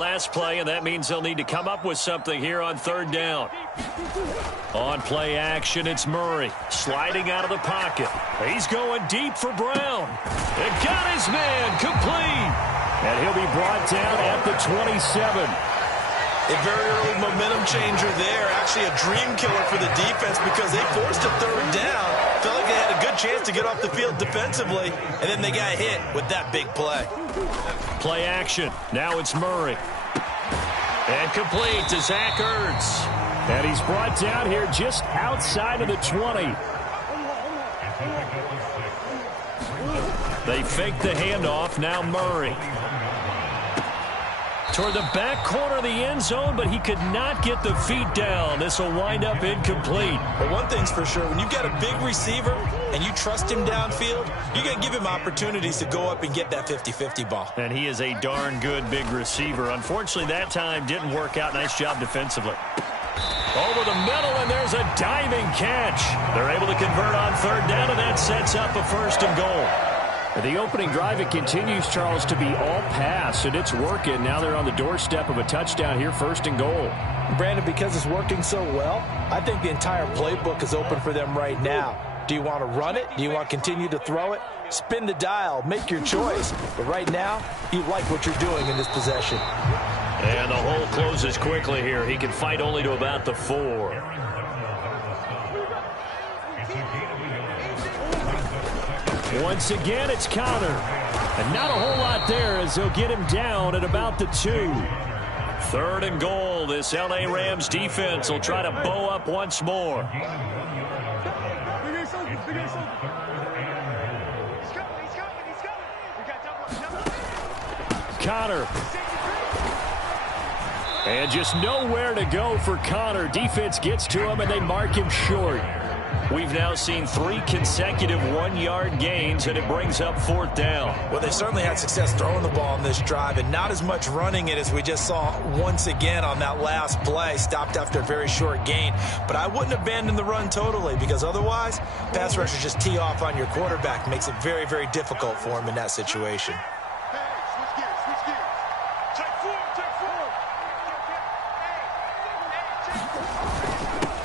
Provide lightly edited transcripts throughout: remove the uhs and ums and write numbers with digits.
last play, and that means they'll need to come up with something here on third down. On play action, it's Murray sliding out of the pocket. He's going deep for Brown. It got his man complete. And he'll be brought down at the 27. A very early momentum changer there. Actually a dream killer for the defense because they forced a third down. Felt like they had a good chance to get off the field defensively, and then they got hit with that big play. Play action. Now it's Murray. And complete to Zach Ertz. And he's brought down here just outside of the 20. They fake the handoff. Now Murray. Toward the back corner of the end zone, but he could not get the feet down. This will wind up incomplete. But one thing's for sure, when you've got a big receiver and you trust him downfield, you got to give him opportunities to go up and get that 50-50 ball. And he is a darn good big receiver. Unfortunately, that time didn't work out. Nice job defensively. Over the middle, and there's a diving catch. They're able to convert on third down, and that sets up a 1st and goal. The opening drive, it continues, Charles, to be all pass, and it's working. Now they're on the doorstep of a touchdown here, 1st and goal. Brandon, because it's working so well, I think the entire playbook is open for them right now. Do you want to run it? Do you want to continue to throw it? Spin the dial. Make your choice. But right now, you like what you're doing in this possession. And the hole closes quickly here. He can fight only to about the 4. Once again, it's Connor. And not a whole lot there as they'll get him down at about the 2. 3rd and goal. This L.A. Rams defense will try to bow up once more. Connor. And just nowhere to go for Connor. Defense gets to him, and they mark him short. We've now seen 3 consecutive 1-yard gains, and it brings up 4th down. Well, they certainly had success throwing the ball on this drive, and not as much running it as we just saw once again on that last play. Stopped after a very short gain. But I wouldn't abandon the run totally, because otherwise, pass rushers just tee off on your quarterback. Makes it very, very difficult for him in that situation.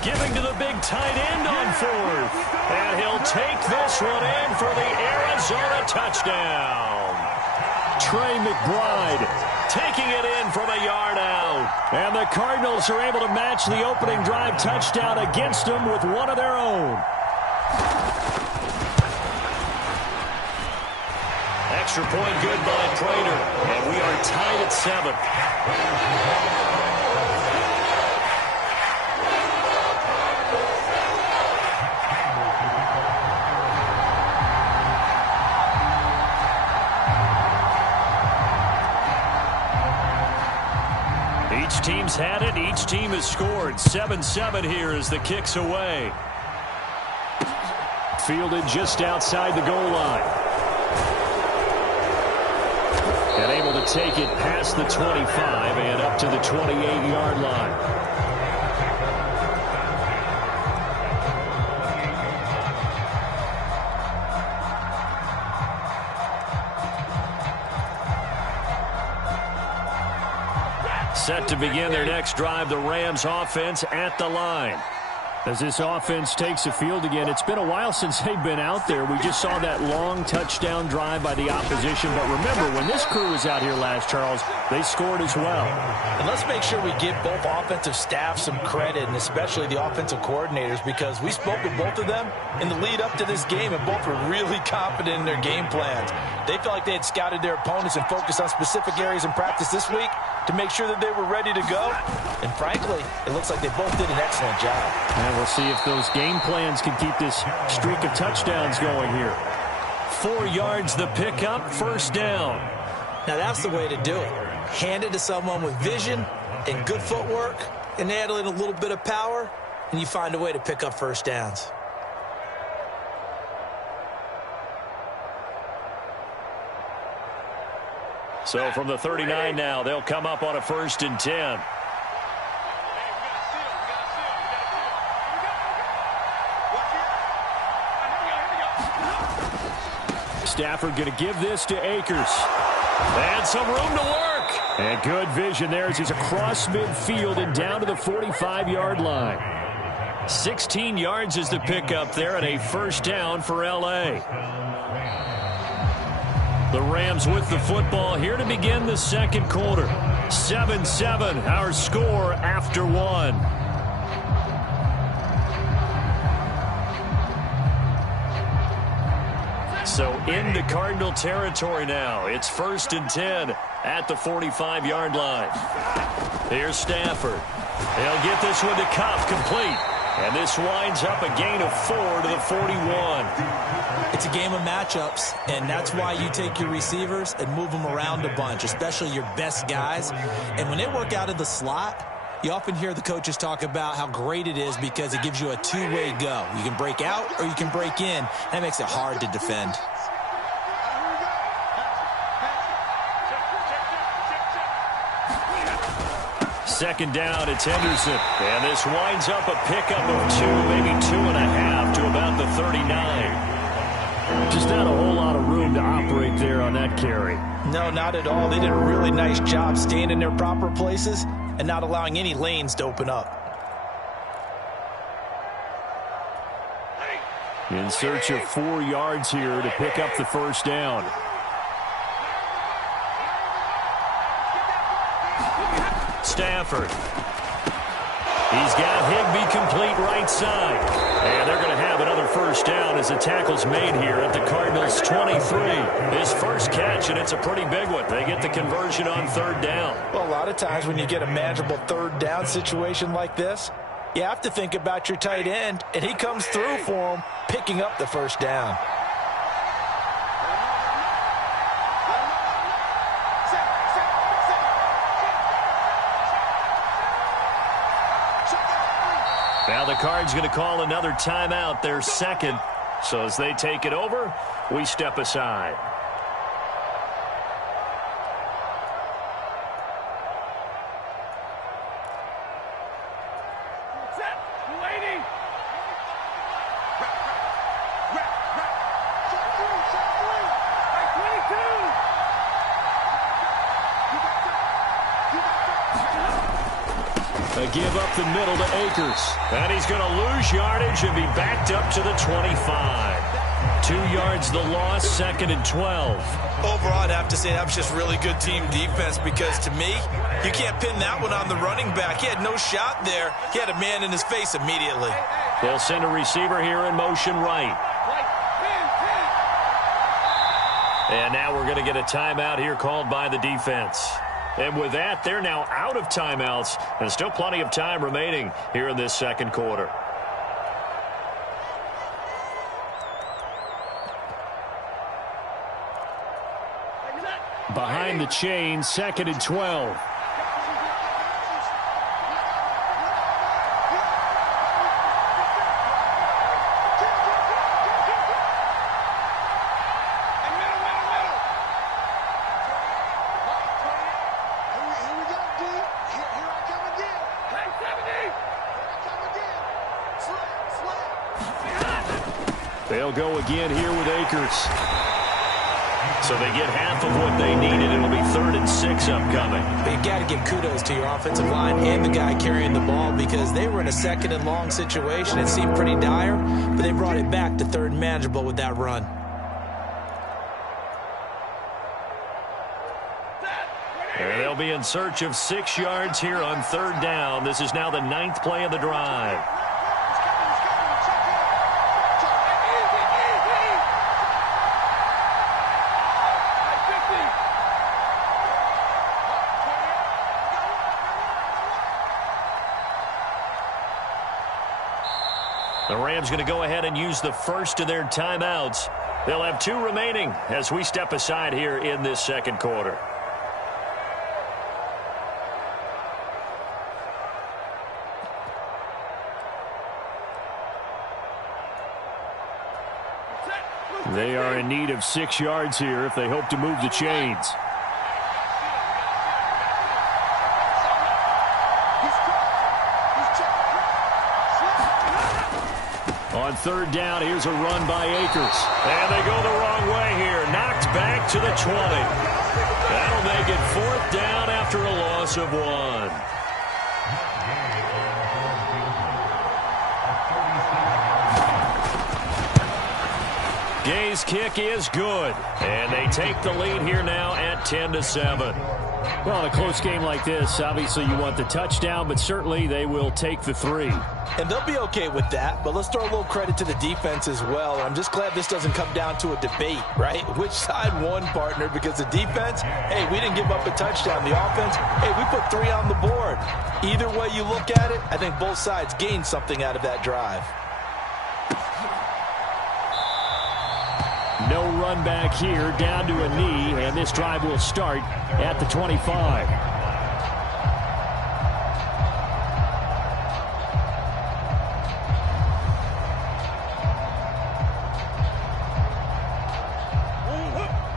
Giving to the big tight end on 4th. And he'll take this one in for the Arizona touchdown. Trey McBride taking it in from a yard out. And the Cardinals are able to match the opening drive touchdown against them with one of their own. Extra point good by Prater. And we are tied at 7. Each team's had it. Each team has scored. 7-7 here as the kick's away. Fielded just outside the goal line. And able to take it past the 25 and up to the 28-yard line. Set to begin their next drive, the Rams offense at the line. As this offense takes the field again, it's been a while since they've been out there. We just saw that long touchdown drive by the opposition. But remember, when this crew was out here last, Charles, they scored as well. And let's make sure we give both offensive staff some credit, and especially the offensive coordinators, because we spoke with both of them in the lead up to this game, and both were really confident in their game plans. They felt like they had scouted their opponents and focused on specific areas in practice this week to make sure that they were ready to go. And frankly, it looks like they both did an excellent job. And we'll see if those game plans can keep this streak of touchdowns going here. 4 yards the pickup, 1st down. Now that's the way to do it. Hand it to someone with vision and good footwork, and add in a little bit of power, and you find a way to pick up 1st downs. So from the 39 now, they'll come up on a 1st and 10. Stafford going to give this to Akers. And some room to work. And good vision there as he's across midfield and down to the 45-yard line. 16 yards is the pickup there and a first down for L.A. The Rams with the football here to begin the second quarter. 7-7, our score after one. So into Cardinal territory now. It's 1st and 10 at the 45-yard line. Here's Stafford. He'll get this one to Kupp, complete. And this winds up a gain of 4 to the 41. It's a game of matchups, and that's why you take your receivers and move them around a bunch, especially your best guys. And when they work out of the slot, you often hear the coaches talk about how great it is because it gives you a two-way go. You can break out or you can break in. That makes it hard to defend. Second down, it's Henderson. And this winds up a pickup of 2, maybe 2.5 to about the 39. Just not a whole lot of room to operate there on that carry. No, not at all. They did a really nice job staying in their proper places and not allowing any lanes to open up. In search of 4 yards here to pick up the first down. Stafford. He's got Higbee complete right side. And they're going to have another first down as the tackle's made here at the Cardinals' 23. His first catch, and it's a pretty big one. They get the conversion on third down. Well, a lot of times when you get a manageable third down situation like this, you have to think about your tight end, and he comes through for him, picking up the first down. Now the Cards going to call another timeout, their second. So as they take it over, we step aside. A give up the middle to Akers. And he's going to lose yardage and be backed up to the 25. 2 yards the loss, 2nd and 12. Overall, I'd have to say that was just really good team defense because to me, you can't pin that one on the running back. He had no shot there. He had a man in his face immediately. They'll send a receiver here in motion right. And now we're going to get a timeout here called by the defense. And with that, they're now out of timeouts, and still plenty of time remaining here in this second quarter. Behind the chain, 2nd and 12. They'll go again here with Akers. So they get half of what they needed. It'll be 3rd and 6 upcoming. But you've got to give kudos to your offensive line and the guy carrying the ball because they were in a 2nd and long situation. It seemed pretty dire, but they brought it back to 3rd and manageable with that run. And they'll be in search of 6 yards here on 3rd down. This is now the 9th play of the drive. The Rams going to go ahead and use the first of their timeouts. They'll have 2 remaining as we step aside here in this second quarter. They are in need of 6 yards here if they hope to move the chains. On 3rd down, here's a run by Akers. And they go the wrong way here. Knocked back to the 20. That'll make it 4th down after a loss of 1. Gay's kick is good, and they take the lead here now at 10-7. Well, in a close game like this, obviously you want the touchdown, but certainly they will take the 3. And they'll be okay with that, but let's throw a little credit to the defense as well. I'm just glad this doesn't come down to a debate, right? Which side won, partner? Because the defense, hey, we didn't give up a touchdown. The offense, hey, we put 3 on the board. Either way you look at it, I think both sides gained something out of that drive. No run back here, down to a knee, and this drive will start at the 25.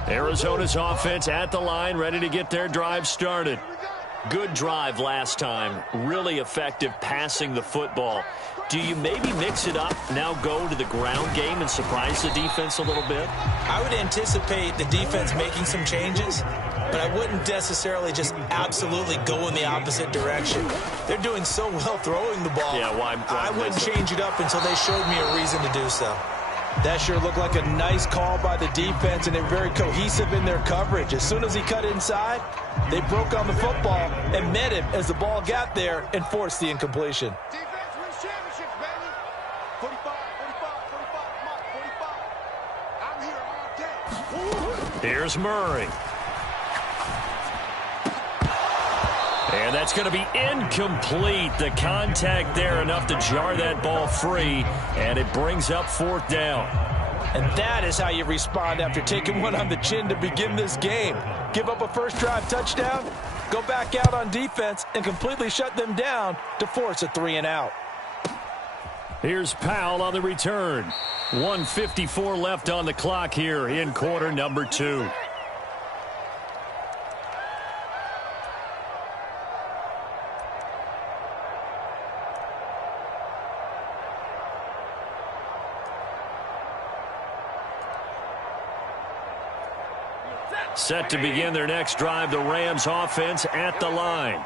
Arizona's offense at the line, ready to get their drive started. Good drive last time. Really effective passing the football. Do you maybe mix it up, now go to the ground game and surprise the defense a little bit? I would anticipate the defense making some changes, but I wouldn't necessarily just absolutely go in the opposite direction. They're doing so well throwing the ball. Yeah, why I wouldn't change it up until they showed me a reason to do so. That sure looked like a nice call by the defense, and they're very cohesive in their coverage. As soon as he cut inside, they broke on the football and met him as the ball got there and forced the incompletion. Defense wins championships, baby. 45, 45, 45. I'm here all day. Here's Murray. And that's going to be incomplete. The contact there enough to jar that ball free, and it brings up 4th down. And that is how you respond after taking one on the chin to begin this game. Give up a first drive touchdown, go back out on defense, and completely shut them down to force a 3-and-out. Here's Powell on the return. 1:54 left on the clock here in quarter number 2. Set to begin their next drive, the Rams offense at the line.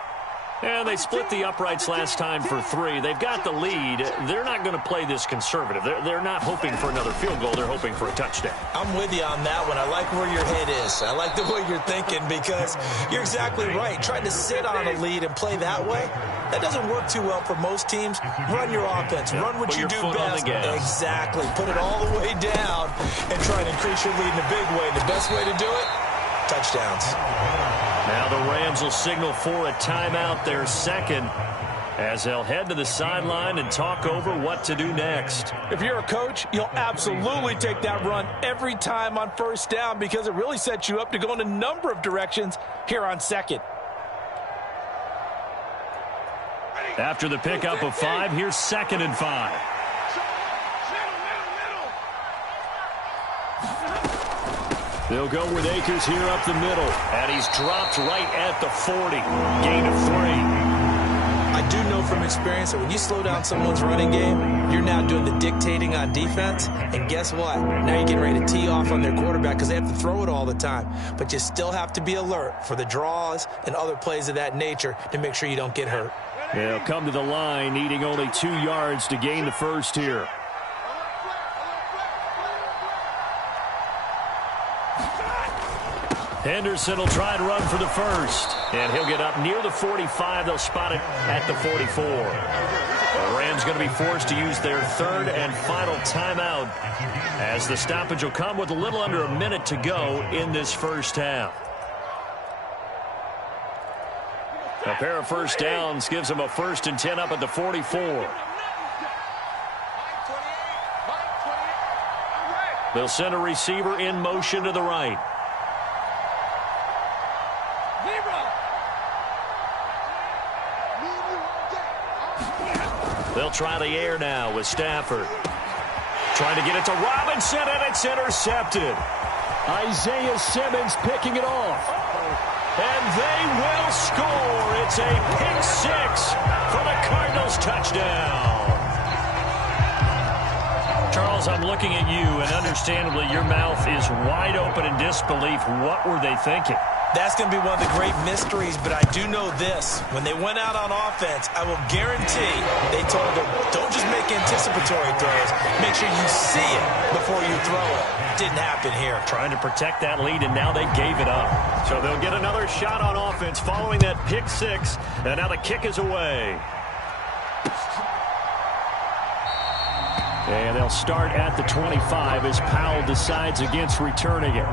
And they split the uprights last time for 3. They've got the lead. They're not going to play this conservative. They're not hoping for another field goal. They're hoping for a touchdown. I'm with you on that one. I like where your head is. I like the way you're thinking because you're exactly right. Trying to sit on a lead and play that way, that doesn't work too well for most teams. Run your offense. Run what you do best. Exactly. Put it all the way down and try and increase your lead in a big way. The best way to do it, touchdowns. Now the Rams will signal for a timeout, their second, as they'll head to the sideline and talk over what to do next. If you're a coach, you'll absolutely take that run every time on first down because it really sets you up to go in a number of directions here on second. After the pickup of 5, here's 2nd and 5. They'll go with Akers here up the middle. And he's dropped right at the 40. Gain of 3. I do know from experience that when you slow down someone's running game, you're now doing the dictating on defense. And guess what? Now you're getting ready to tee off on their quarterback because they have to throw it all the time. But you still have to be alert for the draws and other plays of that nature to make sure you don't get hurt. They'll come to the line, needing only 2 yards to gain the first here. Henderson will try to run for the first. And he'll get up near the 45. They'll spot it at the 44. The Rams going to be forced to use their 3rd and final timeout as the stoppage will come with a little under a minute to go in this first half. A pair of first downs gives them a 1st and 10 up at the 44. They'll send a receiver in motion to the right. They'll try the air now with Stafford. Trying to get it to Robinson, and it's intercepted. Isaiah Simmons picking it off. And they will score. It's a pick 6 for the Cardinals touchdown. Charles, I'm looking at you, and understandably your mouth is wide open in disbelief. What were they thinking? That's going to be one of the great mysteries, but I do know this. When they went out on offense, I will guarantee they told them, don't just make anticipatory throws. Make sure you see it before you throw it. Didn't happen here. Trying to protect that lead, and now they gave it up. So they'll get another shot on offense following that pick six, and now the kick is away. And they'll start at the 25 as Powell decides against returning it.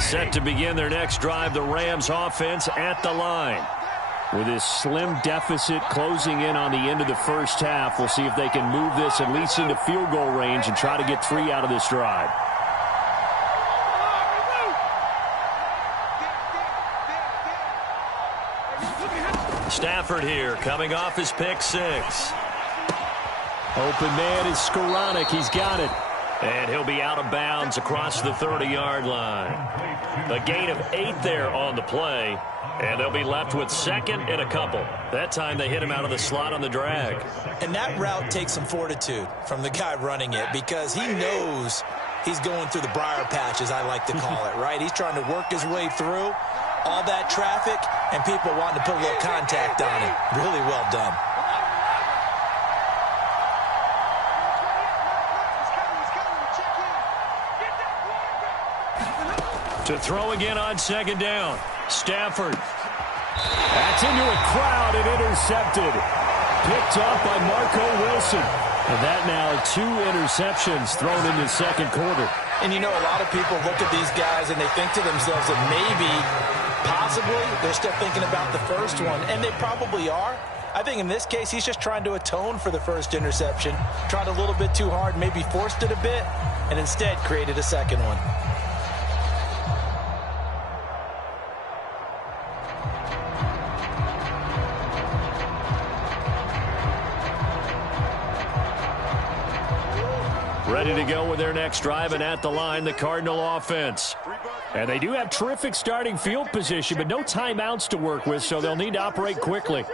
Set to begin their next drive, the Rams offense at the line. With this slim deficit closing in on the end of the first half, we'll see if they can move this at least into field goal range and try to get 3 out of this drive. Stafford here, coming off his pick six. Open man is Skoranek. He's got it. And he'll be out of bounds across the 30-yard line. A gain of 8 there on the play. And they'll be left with second and a couple. That time they hit him out of the slot on the drag. And that route takes some fortitude from the guy running it because he knows he's going through the briar patch, as I like to call it, right? He's trying to work his way through all that traffic and people wanting to put a little contact on it. Really well done. To throw again on second down. Stafford. That's into a crowd and intercepted. Picked up by Marco Wilson. And that now 2 interceptions thrown in the second quarter. And you know, a lot of people look at these guys and they think to themselves that maybe, possibly, they're still thinking about the first one. And they probably are. I think in this case, he's just trying to atone for the first interception. Tried a little bit too hard, maybe forced it a bit, and instead created a second one. Ready to go with their next drive, and at the line, the Cardinal offense. And they do have terrific starting field position, but no timeouts to work with, so they'll need to operate quickly.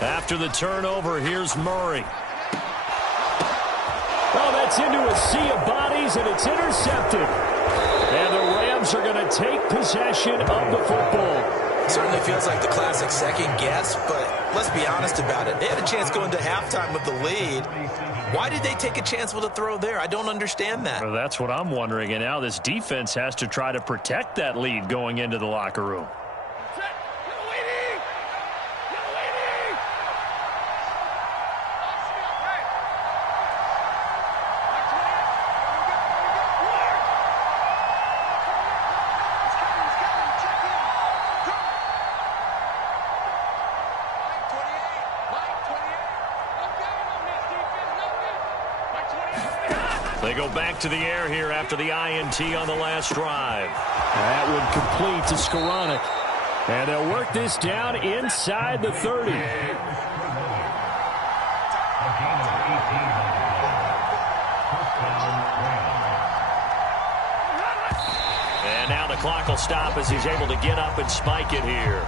After the turnover, here's Murray. Oh, that's into a sea of bodies, and it's intercepted. And the Rams are going to take possession of the football. Certainly feels like the classic second guess, but let's be honest about it. They had a chance going to halftime with the lead. Why did they take a chance with a throw there? I don't understand that. Well, that's what I'm wondering. And now this defense has to try to protect that lead going into the locker room. They go back to the air here after the INT on the last drive. That would complete to Skoranek. And they'll work this down inside the 30. And now the clock will stop as he's able to get up and spike it here.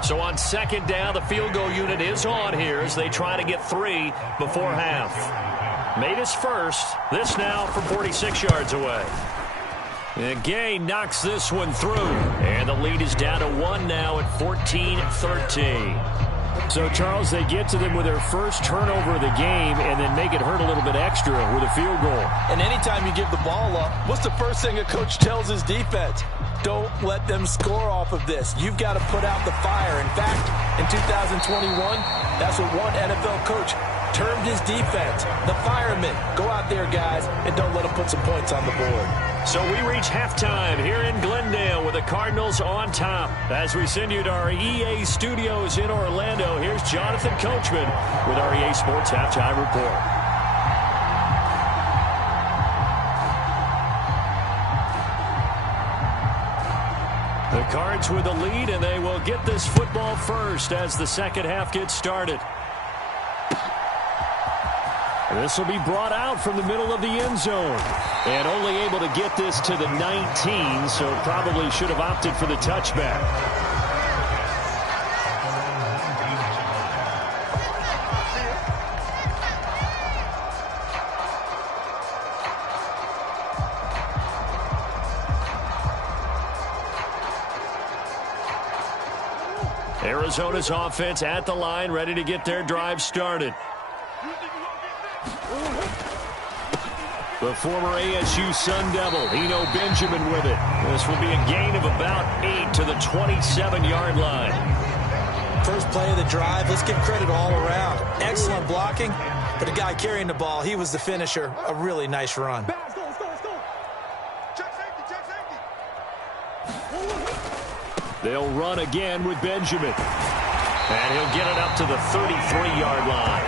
So on second down, the field goal unit is on here as they try to get 3 before half. Made his first. This now from 46 yards away. And Gay knocks this one through. And the lead is down to 1 now at 14-13. So, Charles, they get to them with their first turnover of the game and then make it hurt a little bit extra with a field goal. And anytime you give the ball up, what's the first thing a coach tells his defense? Don't let them score off of this. You've got to put out the fire. In fact, in 2021, that's what one NFL coach termed his defense. The firemen. Go out there, guys, and don't let them put some points on the board. So we reach halftime here in Glendale with the Cardinals on top. As we send you to our EA studios in Orlando, here's Jonathan Coachman with our EA Sports Halftime Report. The Cards with the lead, and they will get this football first as the second half gets started. This will be brought out from the middle of the end zone. And only able to get this to the 19, so probably should have opted for the touchback. Arizona's offense at the line, ready to get their drive started. The former ASU Sun Devil, Eno Benjamin with it. This will be a gain of about 8 to the 27-yard line. First play of the drive, let's give credit all around. Excellent blocking, but the guy carrying the ball, he was the finisher. A really nice run. Let's go. Check safety. They'll run again with Benjamin. And he'll get it up to the 33-yard line.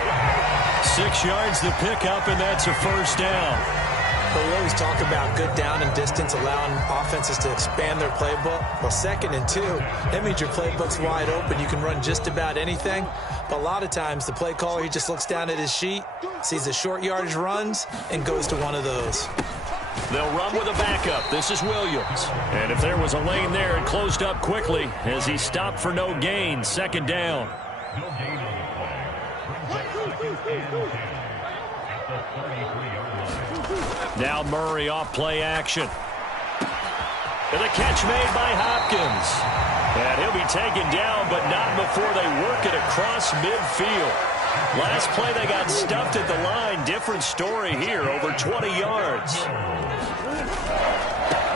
6 yards the pickup, and that's a first down. But we always talk about good down and distance, allowing offenses to expand their playbook. Well, 2nd and 2, that means your playbook's wide open. You can run just about anything. But a lot of times, the play caller, he just looks down at his sheet, sees the short yardage runs, and goes to one of those. They'll run with a backup. This is Williams. And if there was a lane there, it closed up quickly as he stopped for no gain. 2nd down. Now Murray off play action. And the catch made by Hopkins. And he'll be taken down, but not before they work it across midfield. Last play they got stuffed at the line. Different story here, over 20 yards.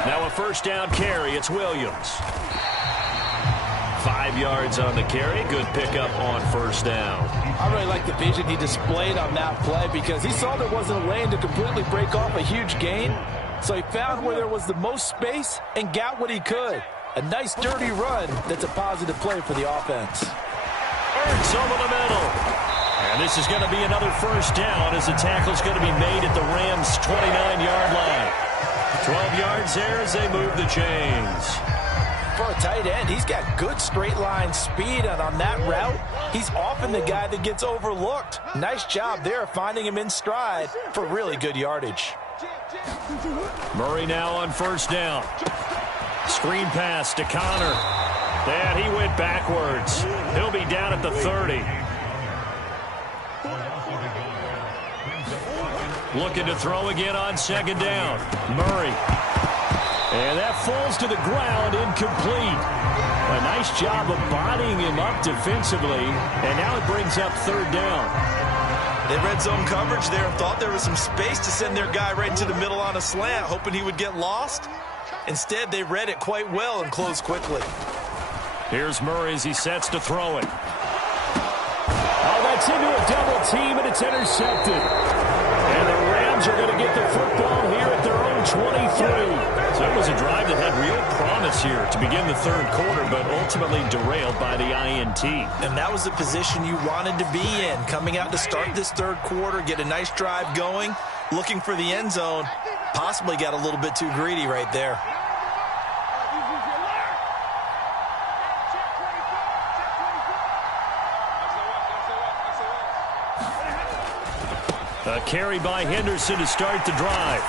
Now a first down carry. It's Williams. 5 yards on the carry. Good pickup on first down. I really like the vision he displayed on that play because he saw there wasn't a lane to completely break off a huge gain. So he found where there was the most space and got what he could. A nice dirty run that's a positive play for the offense. Ertz over the middle. And this is going to be another first down as the tackle's going to be made at the Rams' 29-yard line. 12 yards there as they move the chains. For a tight end, he's got good straight line speed, and on that route, he's often the guy that gets overlooked. Nice job there finding him in stride for really good yardage. Murray now on first down. Screen pass to Connor. And he went backwards. He'll be down at the 30. Looking to throw again on 2nd down. Murray. And that falls to the ground, incomplete. A nice job of bodying him up defensively, and now it brings up 3rd down. They read zone coverage there and thought there was some space to send their guy right into the middle on a slant, hoping he would get lost. Instead, they read it quite well and closed quickly. Here's Murray as he sets to throw it. Oh, that's into a double team, and it's intercepted. And the Rams are going to get the football here at their own 23. So it was a drive that had real promise here to begin the 3rd quarter, but ultimately derailed by the INT. And that was the position you wanted to be in, coming out to start this 3rd quarter, get a nice drive going, looking for the end zone. Possibly got a little bit too greedy right there. A carry by Henderson to start the drive.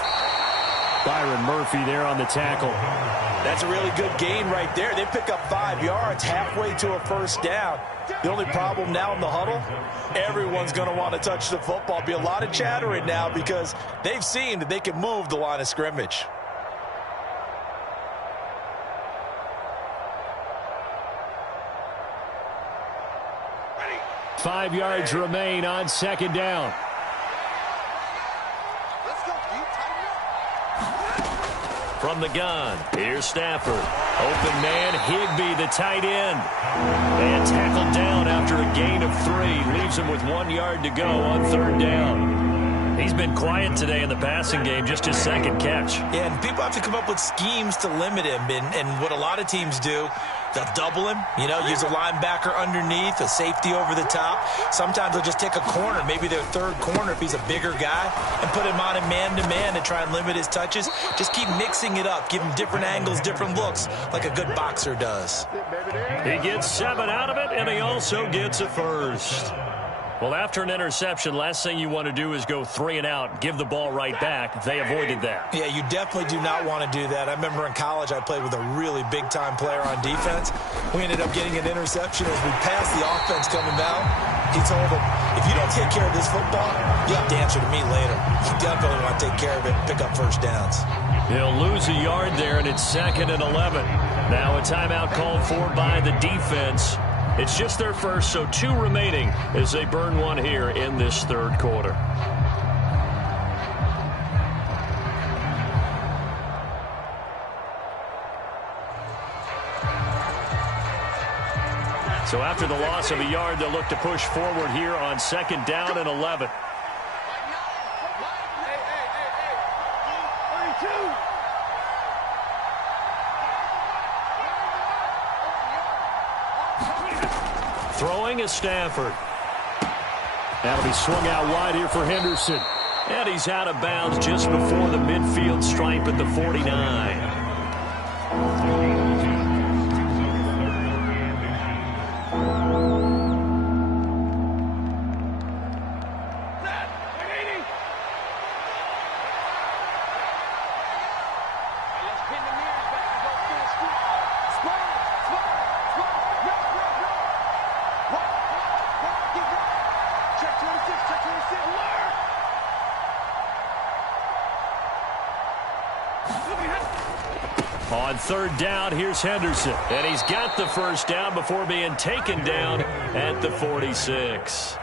Byron Murphy there on the tackle. That's a really good gain right there. They pick up 5 yards halfway to a first down. The only problem now in the huddle, everyone's going to want to touch the football. Be a lot of chattering now because they've seen that they can move the line of scrimmage. Ready. 5 yards remain on 2nd down. From the gun, here's Stafford. Open man, Higbee, the tight end. And tackled down after a gain of 3. Leaves him with 1 yard to go on 3rd down. He's been quiet today in the passing game, just his second catch. Yeah, and people have to come up with schemes to limit him. And what a lot of teams do, they'll double him, use a linebacker underneath, a safety over the top. Sometimes they'll just take a corner, maybe their third corner if he's a bigger guy, and put him on a man-to-man to try and limit his touches. Just keep mixing it up, give him different angles, different looks, like a good boxer does. He gets 7 out of it, and he also gets a first. Well, after an interception, last thing you want to do is go 3 and out, give the ball right back. They avoided that. Yeah, you definitely do not want to do that. I remember in college I played with a really big-time player on defense. We ended up getting an interception as we passed the offense coming down. He told him, if you don't take care of this football, you have to answer to me later. You definitely want to take care of it and pick up first downs. He'll lose a yard there, and it's 2nd and 11. Now a timeout called for by the defense. It's just their first, so 2 remaining as they burn one here in this third quarter. So after the loss of a yard, they'll look to push forward here on 2nd down and 11. Throwing is Stafford. That'll be swung out wide here for Henderson. And he's out of bounds just before the midfield stripe at the 49. On 3rd down, here's Henderson. And he's got the first down before being taken down at the 46.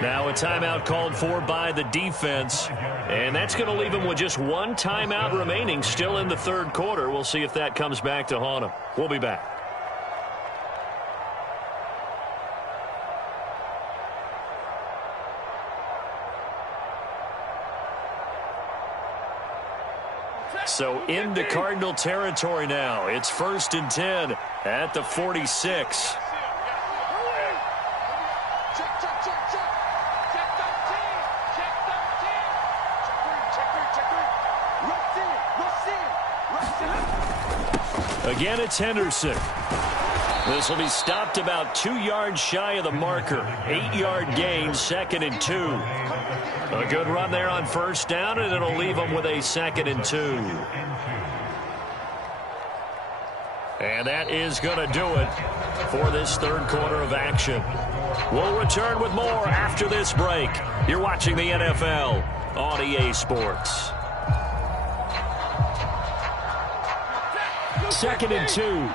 Now a timeout called for by the defense. And that's going to leave him with just 1 timeout remaining still in the third quarter. We'll see if that comes back to haunt him. We'll be back. So into Cardinal territory now. It's 1st and 10 at the 46. Again, it's Henderson. This will be stopped about 2 yards shy of the marker. 8-yard gain, 2nd and 2. A good run there on 1st down, and it'll leave them with a 2nd and 2. And that is going to do it for this third quarter of action. We'll return with more after this break. You're watching the NFL on EA Sports. 2nd and 2.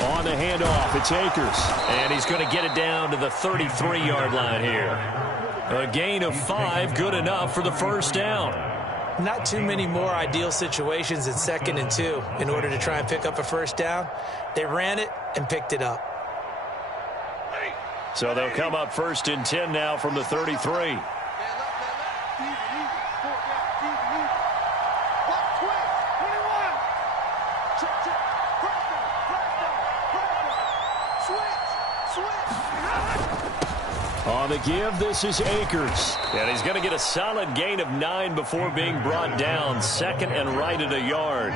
On the handoff, it's Akers. And he's going to get it down to the 33-yard line here. A gain of 5, good enough for the first down. Not too many more ideal situations in 2nd and 2 in order to try and pick up a first down. They ran it and picked it up. So they'll come up 1st and 10 now from the 33. On the give, this is Akers. And he's going to get a solid gain of 9 before being brought down. 2nd and right at a yard.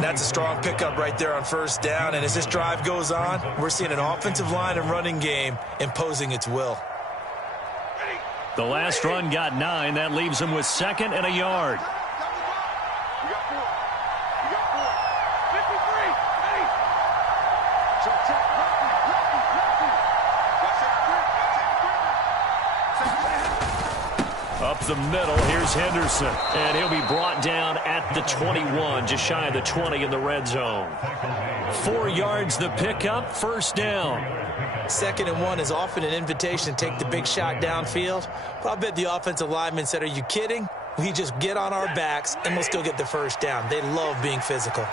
That's a strong pickup right there on 1st down. And as this drive goes on, we're seeing an offensive line and running game imposing its will. The last run got 9. That leaves him with 2nd and a yard. Up the middle, here's Henderson. And he'll be brought down at the 21, just shy of the 20 in the red zone. 4 yards the pickup, 1st down. 2nd and 1 is often an invitation to take the big shot downfield. But I bet the offensive lineman said, are you kidding? We just get on our backs, and we'll still get the first down. They love being physical.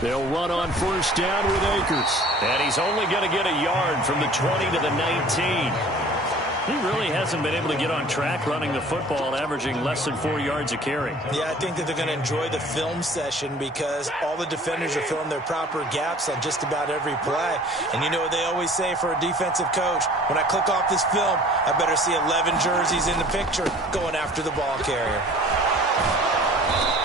They'll run on first down with Akers. And he's only going to get a yard from the 20 to the 19. He really hasn't been able to get on track running the football, averaging less than 4 yards a carry. Yeah, I think that they're going to enjoy the film session because all the defenders are filling their proper gaps on just about every play. And you know what they always say for a defensive coach? When I click off this film, I better see 11 jerseys in the picture going after the ball carrier.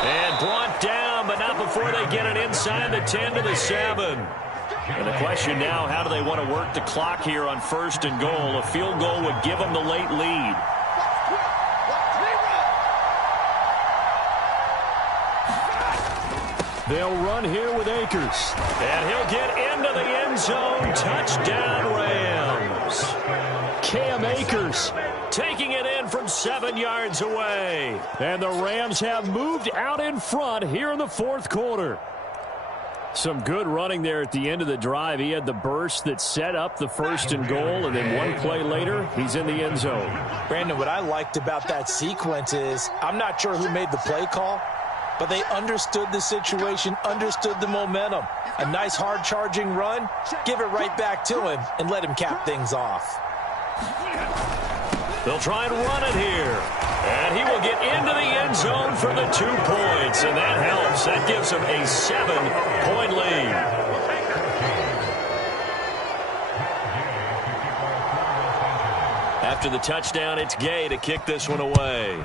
And brought down, but not before they get it inside the 10 to the 7. And the question now, how do they want to work the clock here on first and goal? A field goal would give them the late lead. They'll run here with Akers. And he'll get into the end zone. Touchdown, Rams. Cam Akers taking it in from 7 yards away. And the Rams have moved out in front here in the fourth quarter. Some good running there at the end of the drive. He had the burst that set up the first and goal, and then one play later, he's in the end zone. Brandon, what I liked about that sequence is I'm not sure who made the play call, but they understood the situation, understood the momentum. A nice hard-charging run, give it right back to him, and let him cap things off. They'll try and run it here. And he will get into the end zone for the 2 points. And that helps. That gives him a 7-point lead. After the touchdown, it's Gay to kick this one away.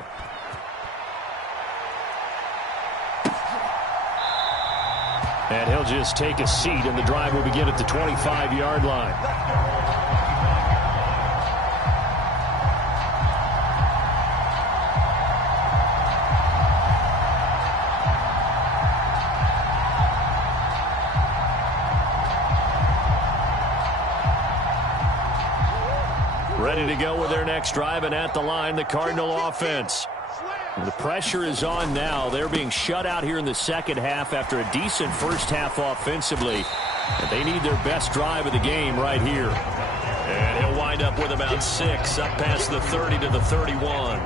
And he'll just take a seat, and the drive will begin at the 25-yard line. Ready to go with their next drive, and at the line, the Cardinal offense. The pressure is on now. They're being shut out here in the second half after a decent first half offensively. But they need their best drive of the game right here. And he'll wind up with about 6 up past the 30 to the 31.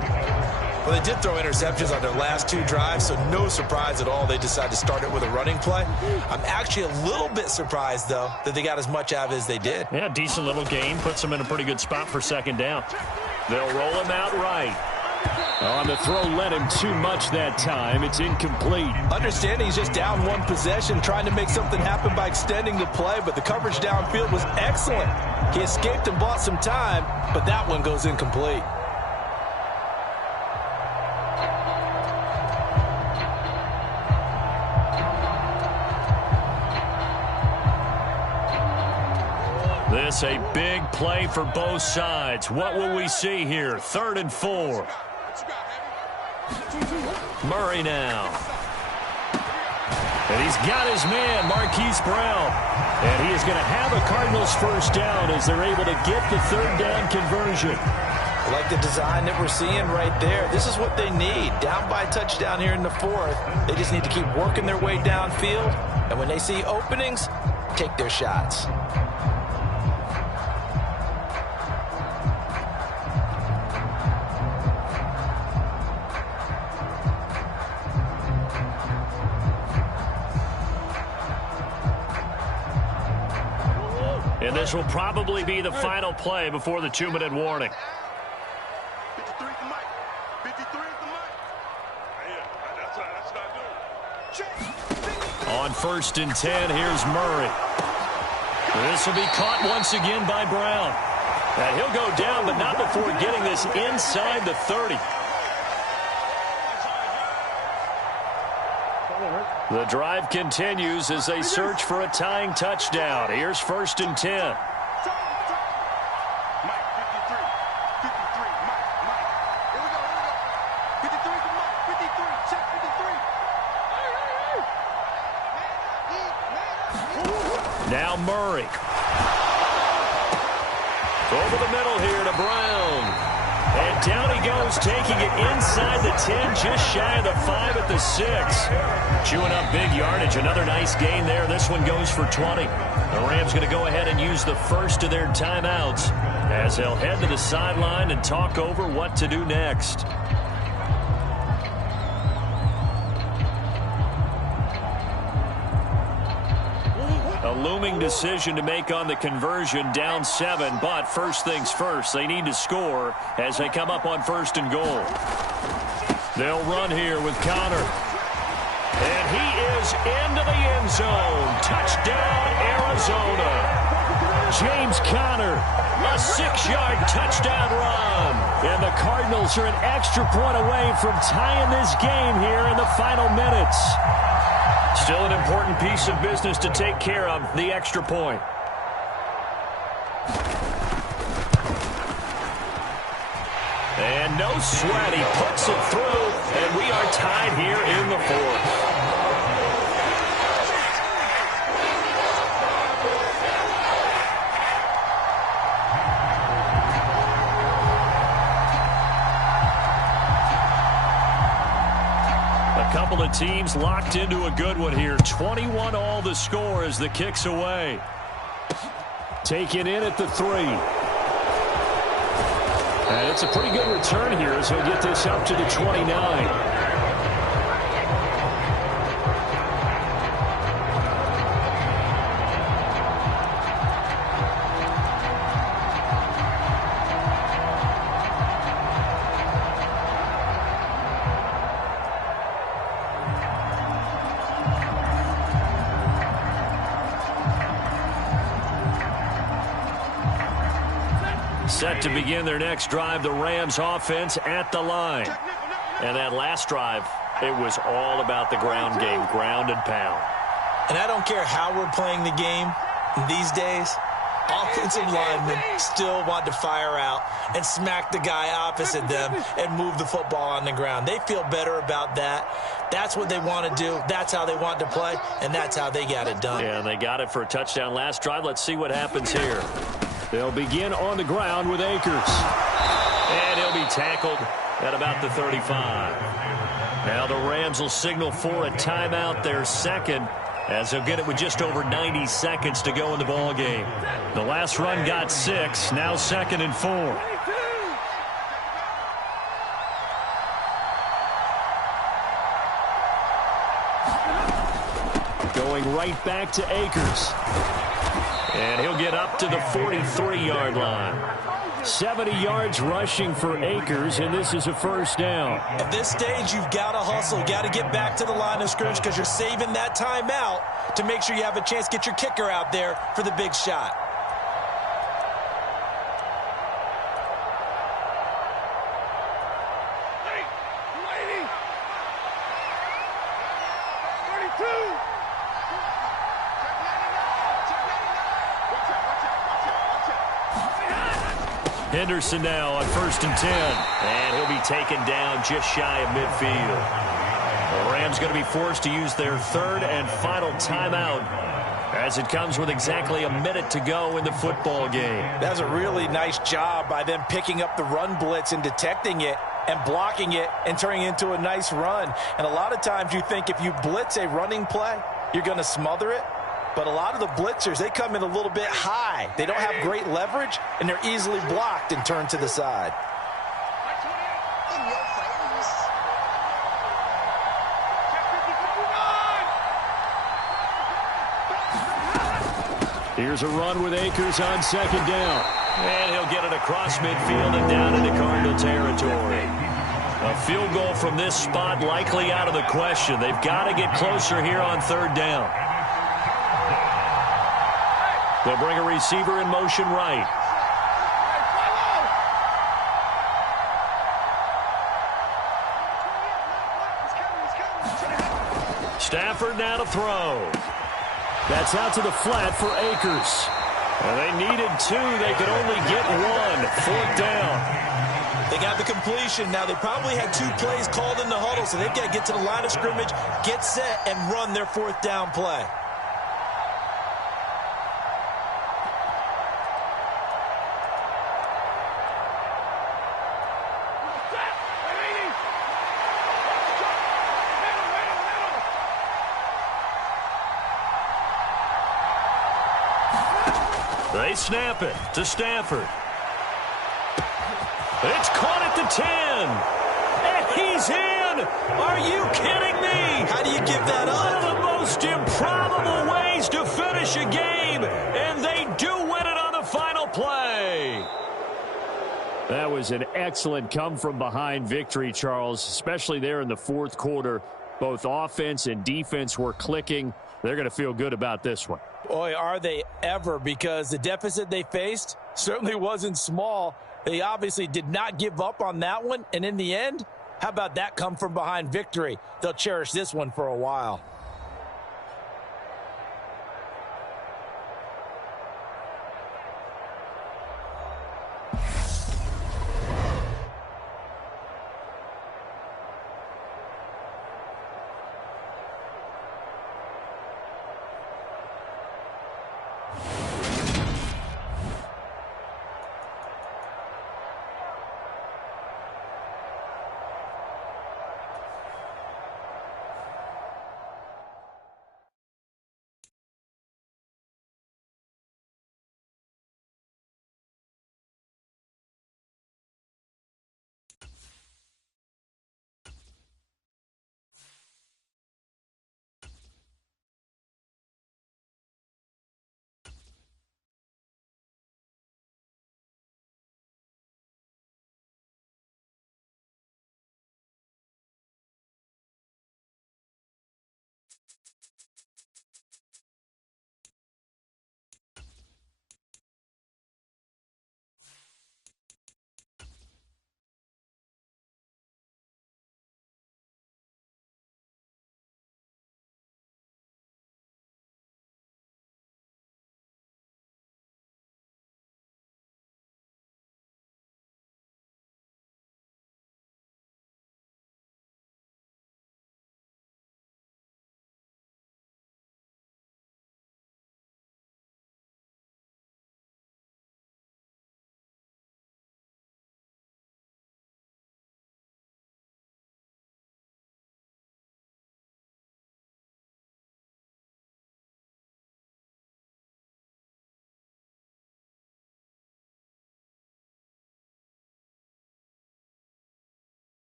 Well, they did throw interceptions on their last 2 drives, so no surprise at all they decided to start it with a running play. I'm actually a little bit surprised, though, that they got as much out of it as they did. Yeah, decent little game. Puts them in a pretty good spot for second down. They'll roll him out right. On the throw, led him too much that time. It's incomplete. Understanding he's just down 1 possession, trying to make something happen by extending the play, but the coverage downfield was excellent. He escaped and bought some time, but that one goes incomplete. This a big play for both sides. What will we see here? 3rd and 4. Murray now. And he's got his man, Marquise Brown. And he is going to have a Cardinals first down as they're able to get the 3rd down conversion. I like the design that we're seeing right there. This is what they need. Down by a touchdown here in the 4th. They just need to keep working their way downfield. And when they see openings, take their shots. And this will probably be the final play before the 2-minute warning. 53 is the mic. 53 is the mic. Yeah, that's what I do. On 1st and 10, here's Murray. This will be caught once again by Brown. And he'll go down, but not before getting this inside the 30. The drive continues as they search for a tying touchdown. Here's 1st and 10. Mike, 53. 53, Mike. Here we go. 53 for Mike. 53. Check 53. Now Murray. Over the middle here to Brown. And Down he goes, taking it inside the 10, just shy of the 5 at the 6. Chewing up big yardage. Another nice gain there. This one goes for 20. The Rams going to go ahead and use the first of their timeouts as they'll head to the sideline and talk over what to do next. A looming decision to make on the conversion, down 7, but first things first, they need to score as they come up on 1st and goal. They'll run here with Conner. And he is into the end zone. Touchdown, Arizona. James Conner, a 6-yard touchdown run. And the Cardinals are an extra point away from tying this game here in the final minutes. Still an important piece of business to take care of, the extra point. And no sweat, he puts it through, and we are tied here in the 4th. A couple of teams locked into a good one here. 21 all the score as the kick's away. Taken in at the 3. And it's a pretty good return here as he'll get this up to the 29. Set to begin their next drive, the Rams offense at the line. And that last drive, it was all about the ground game, ground and pound. And I don't care how we're playing the game these days, offensive linemen still want to fire out and smack the guy opposite them and move the football on the ground. They feel better about that. That's what they want to do. That's how they want to play, and that's how they got it done. Yeah, and they got it for a touchdown last drive. Let's see what happens here. They'll begin on the ground with Akers. And he'll be tackled at about the 35. Now the Rams will signal for a timeout, their second, as they'll get it with just over 90 seconds to go in the ball game. The last run got 6, now 2nd and 4. Going right back to Akers. And he'll get up to the 43-yard line. 70 yards rushing for Akers, and this is a first down. At this stage, you've got to hustle. Got to get back to the line of scrimmage because you're saving that timeout to make sure you have a chance to get your kicker out there for the big shot. Henderson now on 1st and 10. And he'll be taken down just shy of midfield. The Rams going to be forced to use their 3rd and final timeout as it comes with exactly a minute to go in the football game. That's a really nice job by them picking up the run blitz and detecting it and blocking it and turning it into a nice run. And a lot of times you think if you blitz a running play, you're going to smother it. But a lot of the blitzers, they come in a little bit high. They don't have great leverage, and they're easily blocked and turned to the side. Here's a run with Akers on 2nd down. And he'll get it across midfield and down into Cardinal territory. A field goal from this spot likely out of the question. They've got to get closer here on 3rd down. They'll bring a receiver in motion right. Stafford now to throw. That's out to the flat for Akers. And they needed 2. They could only get 1. 4th down. They got the completion. Now, they probably had 2 plays called in the huddle, so they've got to get to the line of scrimmage, get set, and run their 4th down play. They snap it to Stafford. It's caught at the 10. And he's in. Are you kidding me? How do you give that up? One of the most improbable ways to finish a game, and they do win it on the final play. That was an excellent come-from-behind victory, Charles, especially there in the fourth quarter. Both offense and defense were clicking. They're going to feel good about this one. Boy, are they ever, because the deficit they faced certainly wasn't small. They obviously did not give up on that one, and in the end, how about that come-from-behind victory? They'll cherish this one for a while.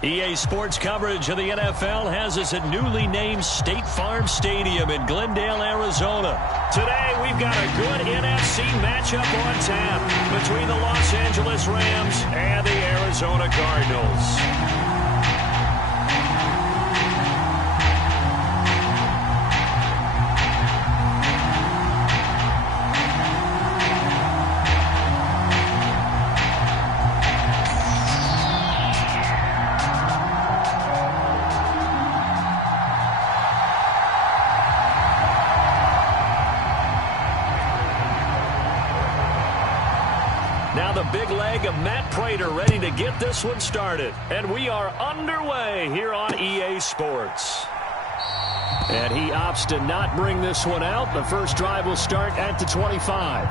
EA Sports coverage of the NFL has us at newly named State Farm Stadium in Glendale, Arizona. Today, we've got a good NFC matchup on tap between the Los Angeles Rams and the Arizona Cardinals. Now the big leg of Matt Prater ready to get this one started. And we are underway here on EA Sports. And he opts to not bring this one out. The first drive will start at the 25.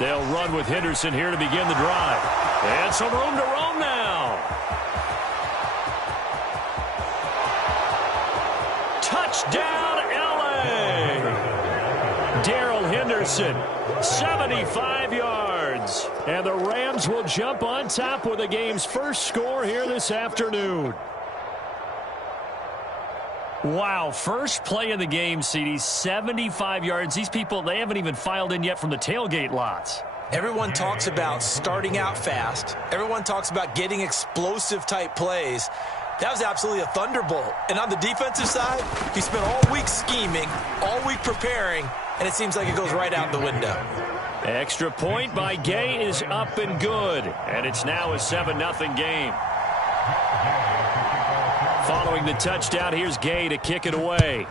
They'll run with Henderson here to begin the drive. And some room to roam now. Touchdown, L.A. Darrell Henderson, 75 yards. And the Rams will jump on top with the game's first score here this afternoon. Wow, first play of the game, CD, 75 yards. These people, they haven't even filed in yet from the tailgate lots. Everyone talks about starting out fast. Everyone talks about getting explosive-type plays. That was absolutely a thunderbolt. And on the defensive side, he spent all week scheming, all week preparing, and it seems like it goes right out the window. Extra point by Gay is up and good. And it's now a 7-0 game. Following the touchdown, here's Gay to kick it away.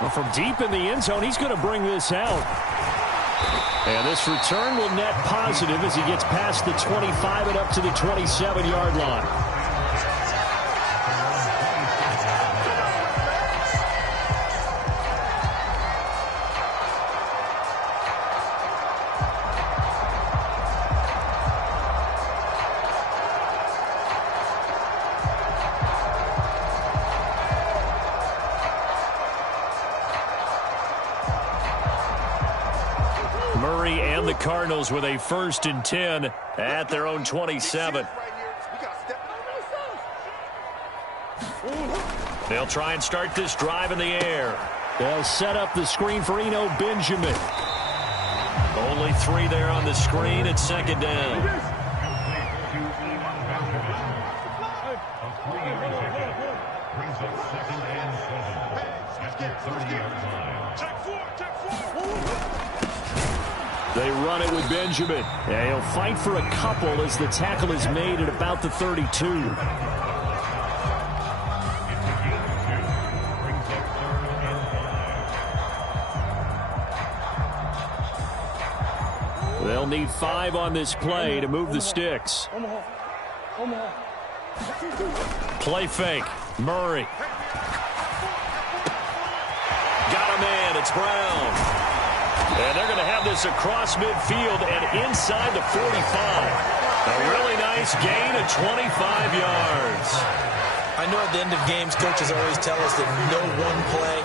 Well, from deep in the end zone, he's going to bring this out. And this return will net positive as he gets past the 25 and up to the 27-yard line. Murray and the Cardinals with a 1st and 10 at their own 27. They'll try and start this drive in the air. They'll set up the screen for Eno Benjamin. Only 3 there on the screen at 2nd down. They run it with Benjamin. Yeah, he'll fight for a couple as the tackle is made at about the 32. They'll need 5 on this play to move the sticks. Play fake. Murray. Got a man. It's Brown. And they're going to have this across midfield and inside the 45. A really nice gain of 25 yards. I know at the end of games, coaches always tell us that no one play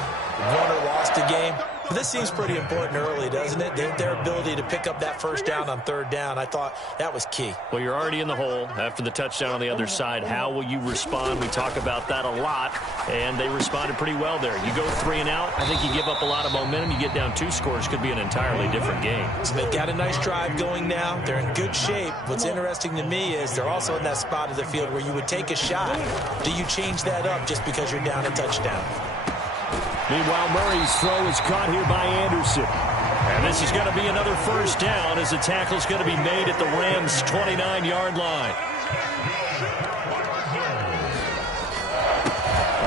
won or lost a game. But this seems pretty important early, doesn't it? Their ability to pick up that 1st down on 3rd down, I thought that was key. Well, you're already in the hole after the touchdown on the other side. How will you respond? We talk about that a lot, and they responded pretty well there. You go 3 and out, I think you give up a lot of momentum. You get down 2 scores, could be an entirely different game. So they've got a nice drive going now. They're in good shape. What's interesting to me is they're also in that spot of the field where you would take a shot. Do you change that up just because you're down a touchdown? Meanwhile, Murray's throw is caught here by Anderson. And this is going to be another 1st down as the tackle's going to be made at the Rams' 29-yard line.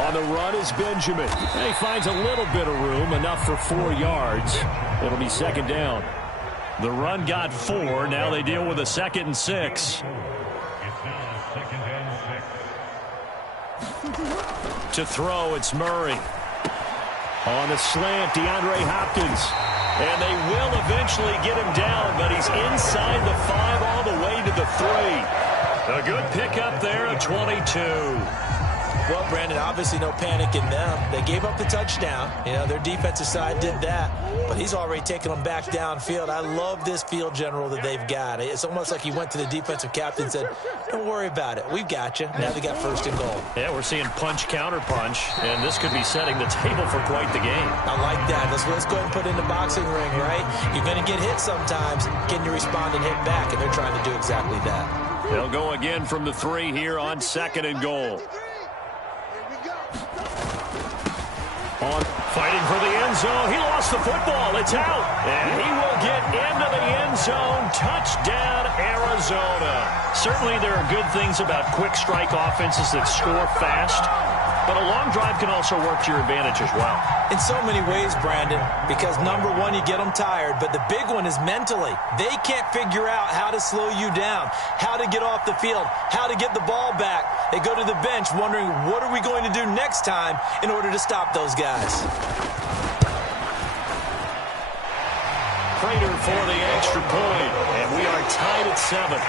On the run is Benjamin. And he finds a little bit of room, enough for 4 yards. It'll be 2nd down. The run got 4. Now they deal with a 2nd and 6. To throw, it's Murray. On the slant, DeAndre Hopkins. And they will eventually get him down, but he's inside the 5 all the way to the 3. A good pickup there at 22. Well, Brandon, obviously no panic in them. They gave up the touchdown. You know, their defensive side did that. But he's already taken them back downfield. I love this field general that they've got. It's almost like he went to the defensive captain and said, don't worry about it. We've got you. Now they got 1st and goal. Yeah, we're seeing punch, counter punch, and this could be setting the table for quite the game. I like that. Let's go ahead and put it in the boxing ring, right? You're going to get hit sometimes. Can you respond and hit back? And they're trying to do exactly that. They'll go again from the 3 here on 2nd and goal. Fighting for the end zone. He lost the football. It's out. And he will get into the end zone. Touchdown, Arizona. Certainly there are good things about quick strike offenses that score fast. But a long drive can also work to your advantage as well. In so many ways, Brandon, because number one, you get them tired, but the big one is mentally. They can't figure out how to slow you down, how to get off the field, how to get the ball back. They go to the bench wondering, what are we going to do next time in order to stop those guys? Prater for the extra point, and we are tied at 7.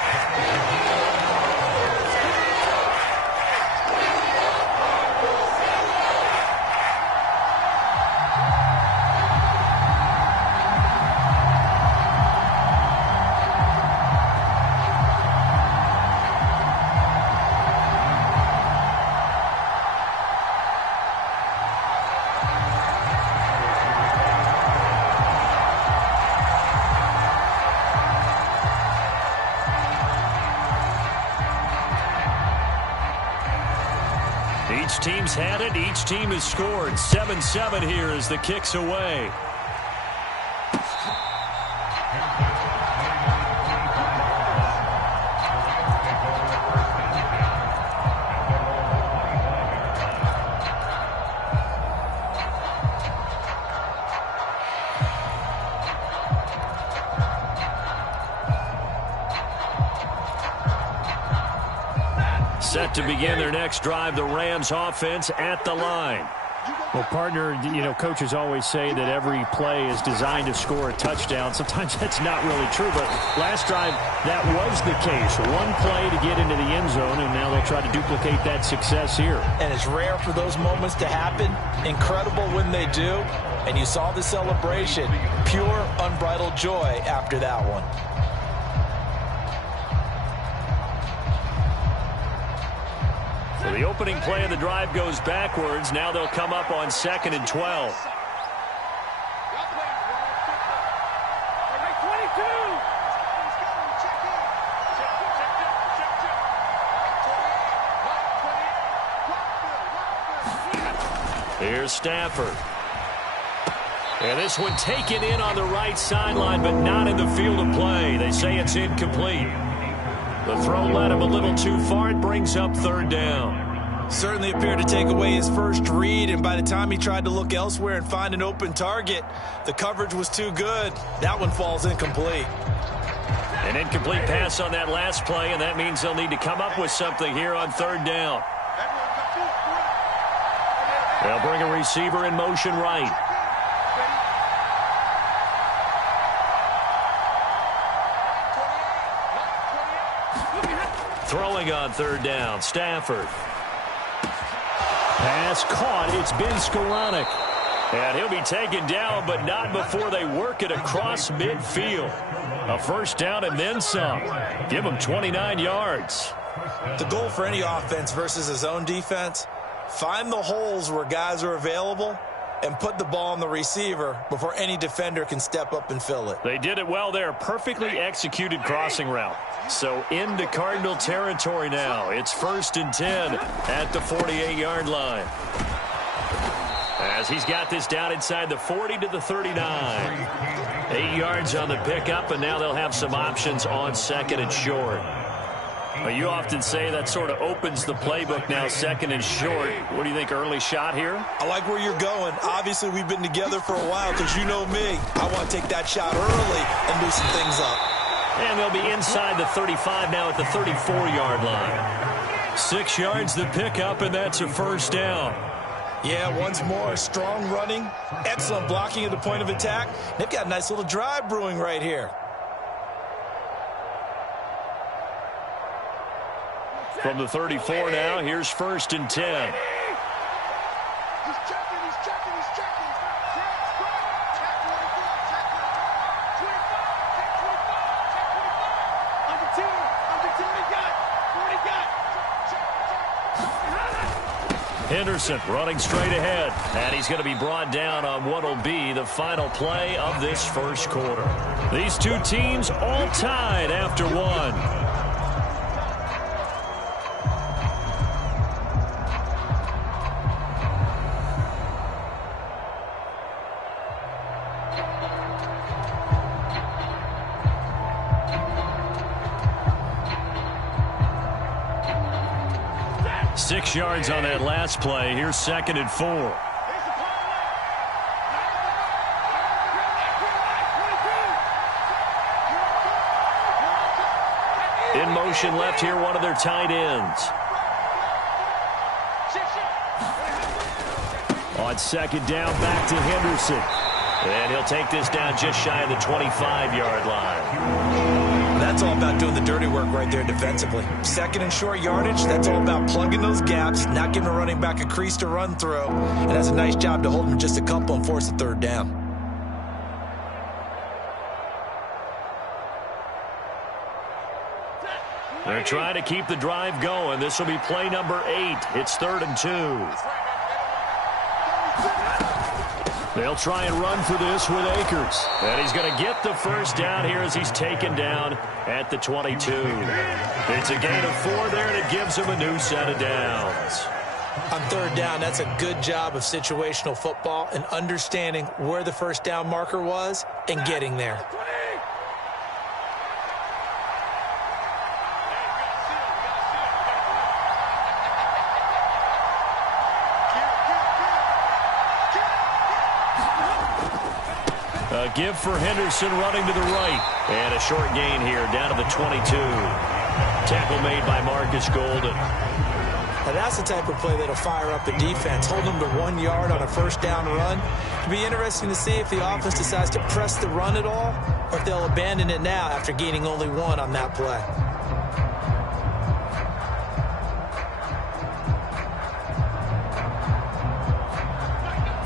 Each team's had it. Each team has scored. 7-7 here as the kick's away. Set to begin their next drive, the Rams offense at the line. Well, partner, coaches always say that every play is designed to score a touchdown. Sometimes that's not really true, but last drive, that was the case. One play to get into the end zone, and now they'll try to duplicate that success here. And it's rare for those moments to happen. Incredible when they do. And you saw the celebration. Pure, unbridled joy after that one. So the opening play of the drive goes backwards. Now they'll come up on 2nd and 12. Here's Stafford. And this one taken in on the right sideline, but not in the field of play. They say it's incomplete. The throw led him a little too far. It brings up 3rd down. Certainly appeared to take away his first read, and by the time he tried to look elsewhere and find an open target, the coverage was too good. That one falls incomplete. An incomplete pass on that last play, and that means they'll need to come up with something here on 3rd down. They'll bring a receiver in motion right. Throwing on 3rd down, Stafford. Pass caught. It's Ben Skoranek. And he'll be taken down, but not before they work it across midfield. A 1st down and then some. Give him 29 yards. The goal for any offense versus a zone defense, find the holes where guys are available and put the ball on the receiver before any defender can step up and fill it. They did it well there. Perfectly executed crossing route. So into Cardinal territory now. It's 1st and 10 at the 48-yard line. As he's got this down inside the 40 to the 39. 8 yards on the pickup, and now they'll have some options on 2nd and short. You often say that sort of opens the playbook now, 2nd and short. What do you think, early shot here? I like where you're going. Obviously, we've been together for a while because you know me. I want to take that shot early and loosen things up. And they'll be inside the 35 now at the 34-yard line. 6 yards the pickup, and that's a 1st down. Yeah, once more, strong running, excellent blocking at the point of attack. They've got a nice little drive brewing right here. From the 34 now, here's 1st and 10. He's checking. Henderson running straight ahead. And he's going to be brought down on what will be the final play of this 1st quarter. These two teams all tied after one. Six yards on that last play. Here's 2nd and 4. In motion left here, one of their tight ends. On 2nd down, back to Henderson. And he'll take this down just shy of the 25-yard line. That's all about doing the dirty work right there defensively. Second and short yardage, that's all about plugging those gaps, not giving a running back a crease to run through, and does a nice job to hold him just a couple and force a third down. They're trying to keep the drive going. This will be play number 8. It's 3rd and 2. They'll try and run for this with Akers. And he's going to get the first down here as he's taken down at the 22. It's a gain of 4 there, and it gives him a new set of downs. On third down, that's a good job of situational football and understanding where the first down marker was and getting there. A give for Henderson running to the right. And a short gain here down to the 22. Tackle made by Marcus Golden. Now that's the type of play that'll fire up the defense. Hold them to 1 yard on a first down run. It'll be interesting to see if the offense decides to press the run at all or if they'll abandon it now after gaining only 1 on that play.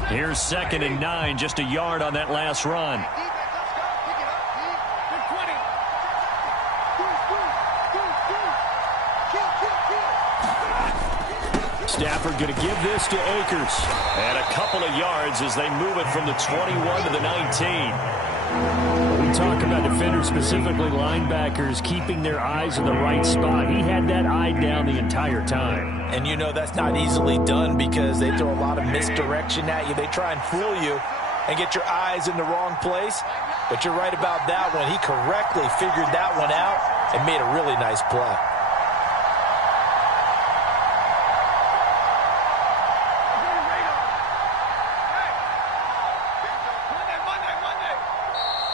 Here's 2nd and 9, just a yard on that last run. Stafford going to give this to Akers. And a couple of yards as they move it from the 21 to the 19. We talk about defenders, specifically linebackers, keeping their eyes in the right spot. He had that eye down the entire time. And you know that's not easily done because they throw a lot of misdirection at you. They try and fool you and get your eyes in the wrong place. But you're right about that one. He correctly figured that one out and made a really nice play.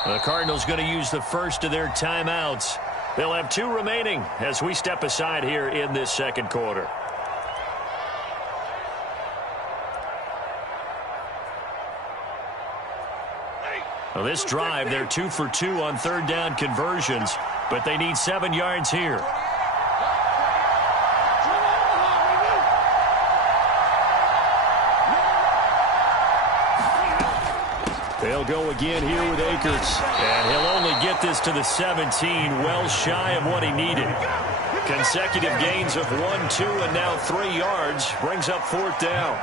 The Cardinals going to use the first of their timeouts. They'll have 2 remaining as we step aside here in this second quarter. Well, this drive, they're 2 for 2 on third down conversions, but they need 7 yards here. They'll go again here with Akers. And he'll only get this to the 17, well shy of what he needed. Consecutive gains of 1, 2, and now 3 yards brings up 4th down.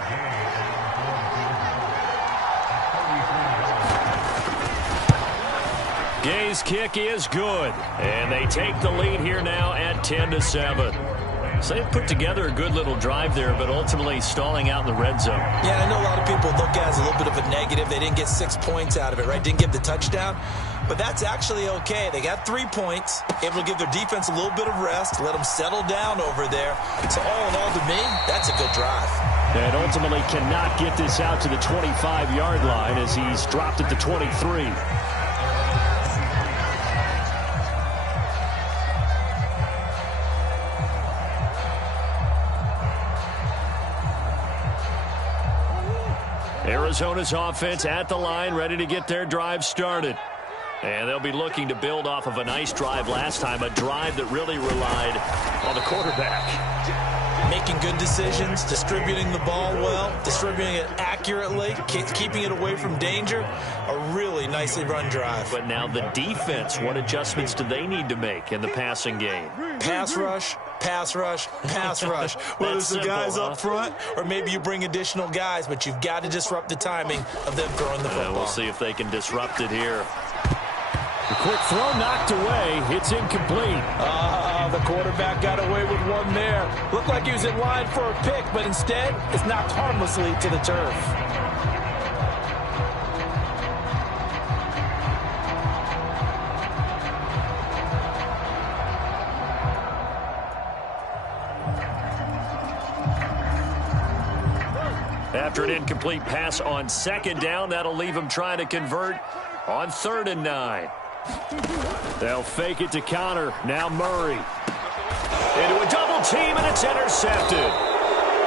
Gay's kick is good. And they take the lead here now at 10-7. So they've put together a good little drive there, but ultimately stalling out in the red zone. Yeah, I know a lot of people look at it as a little bit of a negative. They didn't get 6 points out of it, right? Didn't get the touchdown. But that's actually okay. They got 3 points, able to give their defense a little bit of rest, let them settle down over there. So all in all, to me, that's a good drive. And ultimately cannot get this out to the 25-yard line as he's dropped at the 23. Arizona's offense at the line, ready to get their drive started. And they'll be looking to build off of a nice drive last time, a drive that really relied on the quarterback. Making good decisions, distributing the ball well, distributing it accurately, keeping it away from danger. A really nicely run drive. But now the defense, what adjustments do they need to make in the passing game? Pass rush, pass rush, pass rush. Whether it's the guys up front or maybe you bring additional guys, but you've got to disrupt the timing of them throwing the football. We'll see if they can disrupt it here. The quick throw knocked away. It's incomplete. The quarterback got away with one there. Looked like he was in line for a pick, but instead it's knocked harmlessly to the turf. After an incomplete pass on 2nd down, that'll leave him trying to convert on 3rd and 9. They'll fake it to counter. Now Murray. Into a double team, and it's intercepted.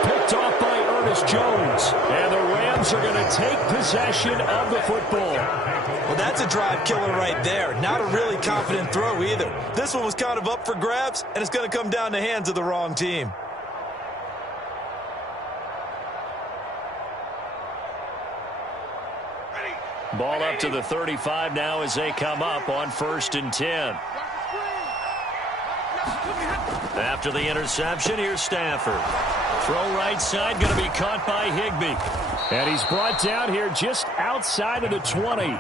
Picked off by Chris Jones. And the Rams are going to take possession of the football. Well, that's a drive killer right there. Not a really confident throw either. This one was kind of up for grabs, and it's going to come down the hands of the wrong team. Ball up to the 35 now as they come up on 1st and 10. After the interception, here's Stafford. Throw right side, going to be caught by Higbee. And he's brought down here just outside of the 20.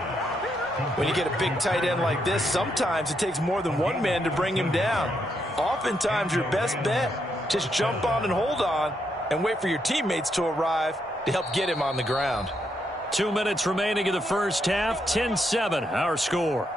When you get a big tight end like this, sometimes it takes more than one man to bring him down. Oftentimes, your best bet, just jump on and hold on and wait for your teammates to arrive to help get him on the ground. 2 minutes remaining in the first half. 10-7, our score.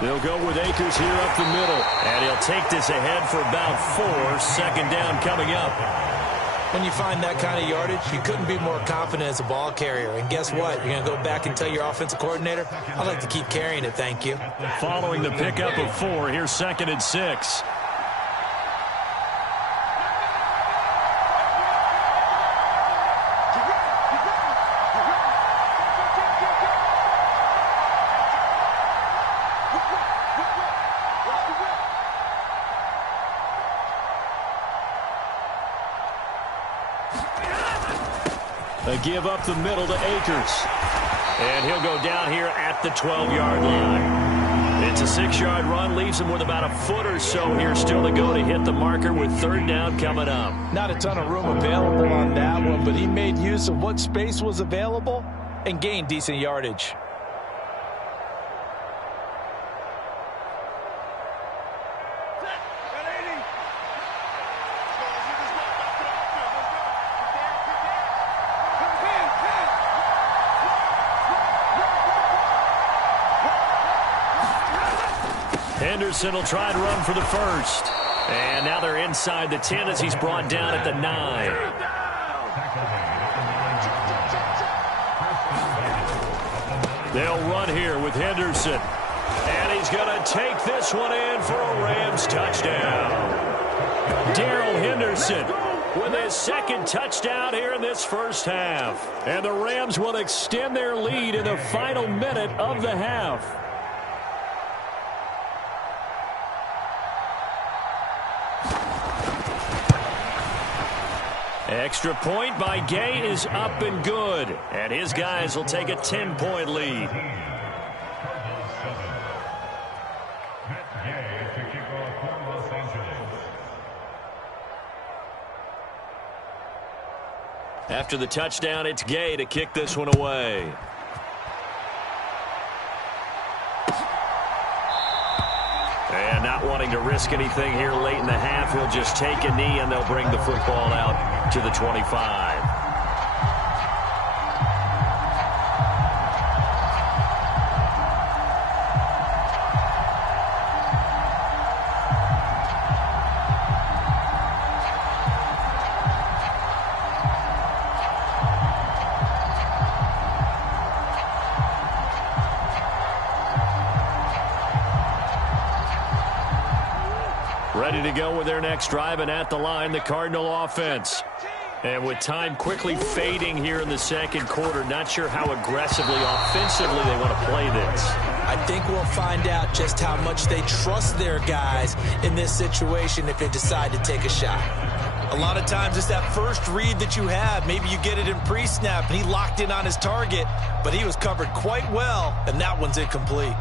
They'll go with Akers here up the middle. And he'll take this ahead for about 4. 2nd down coming up. When you find that kind of yardage, you couldn't be more confident as a ball carrier. And guess what? You're going to go back and tell your offensive coordinator, I'd like to keep carrying it, thank you. Following the pickup of 4, here's 2nd and 6. A give up the middle to Akers. And he'll go down here at the 12-yard line. It's a 6-yard run, leaves him with about a foot or so here still to go to hit the marker with 3rd down coming up. Not a ton of room available on that one, but he made use of what space was available and gained decent yardage. Henderson will try and run for the 1st. And now they're inside the 10 as he's brought down at the 9. They'll run here with Henderson. And he's going to take this one in for a Rams touchdown. Darrell Henderson with his 2nd touchdown here in this first half. And the Rams will extend their lead in the final minute of the half. Extra point by Gay is up and good. And his guys will take a 10-point lead. After the touchdown, it's Gay to kick this one away. And not wanting to risk anything here late in the half, he'll just take a knee and they'll bring the football out to the 25. Ready to go with their next drive, and at the line, the Cardinal offense. And with time quickly fading here in the second quarter, not sure how aggressively, offensively they want to play this. I think we'll find out just how much they trust their guys in this situation if they decide to take a shot. A lot of times it's that first read that you have. Maybe you get it in pre-snap, and he locked in on his target, but he was covered quite well, and that one's incomplete.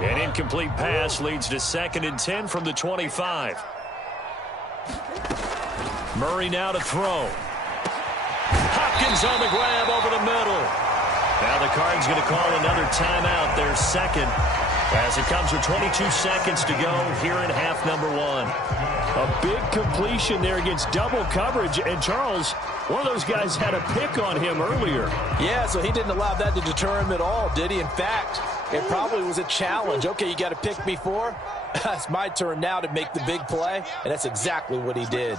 An incomplete pass leads to 2nd and 10 from the 25. Murray now to throw. Hopkins on the grab over the middle. Now the Cards going to call another timeout, their second, as it comes with 22 seconds to go here in half number 1. A big completion there against double coverage, and Charles, one of those guys had a pick on him earlier. Yeah, so he didn't allow that to deter him at all, did he? In fact, it probably was a challenge. Okay, you got to pick me for? It's my turn now to make the big play, and that's exactly what he did.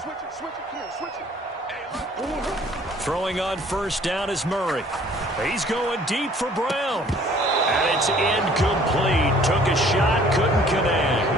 Throwing on first down is Murray. He's going deep for Brown. And it's incomplete. Took a shot, couldn't connect.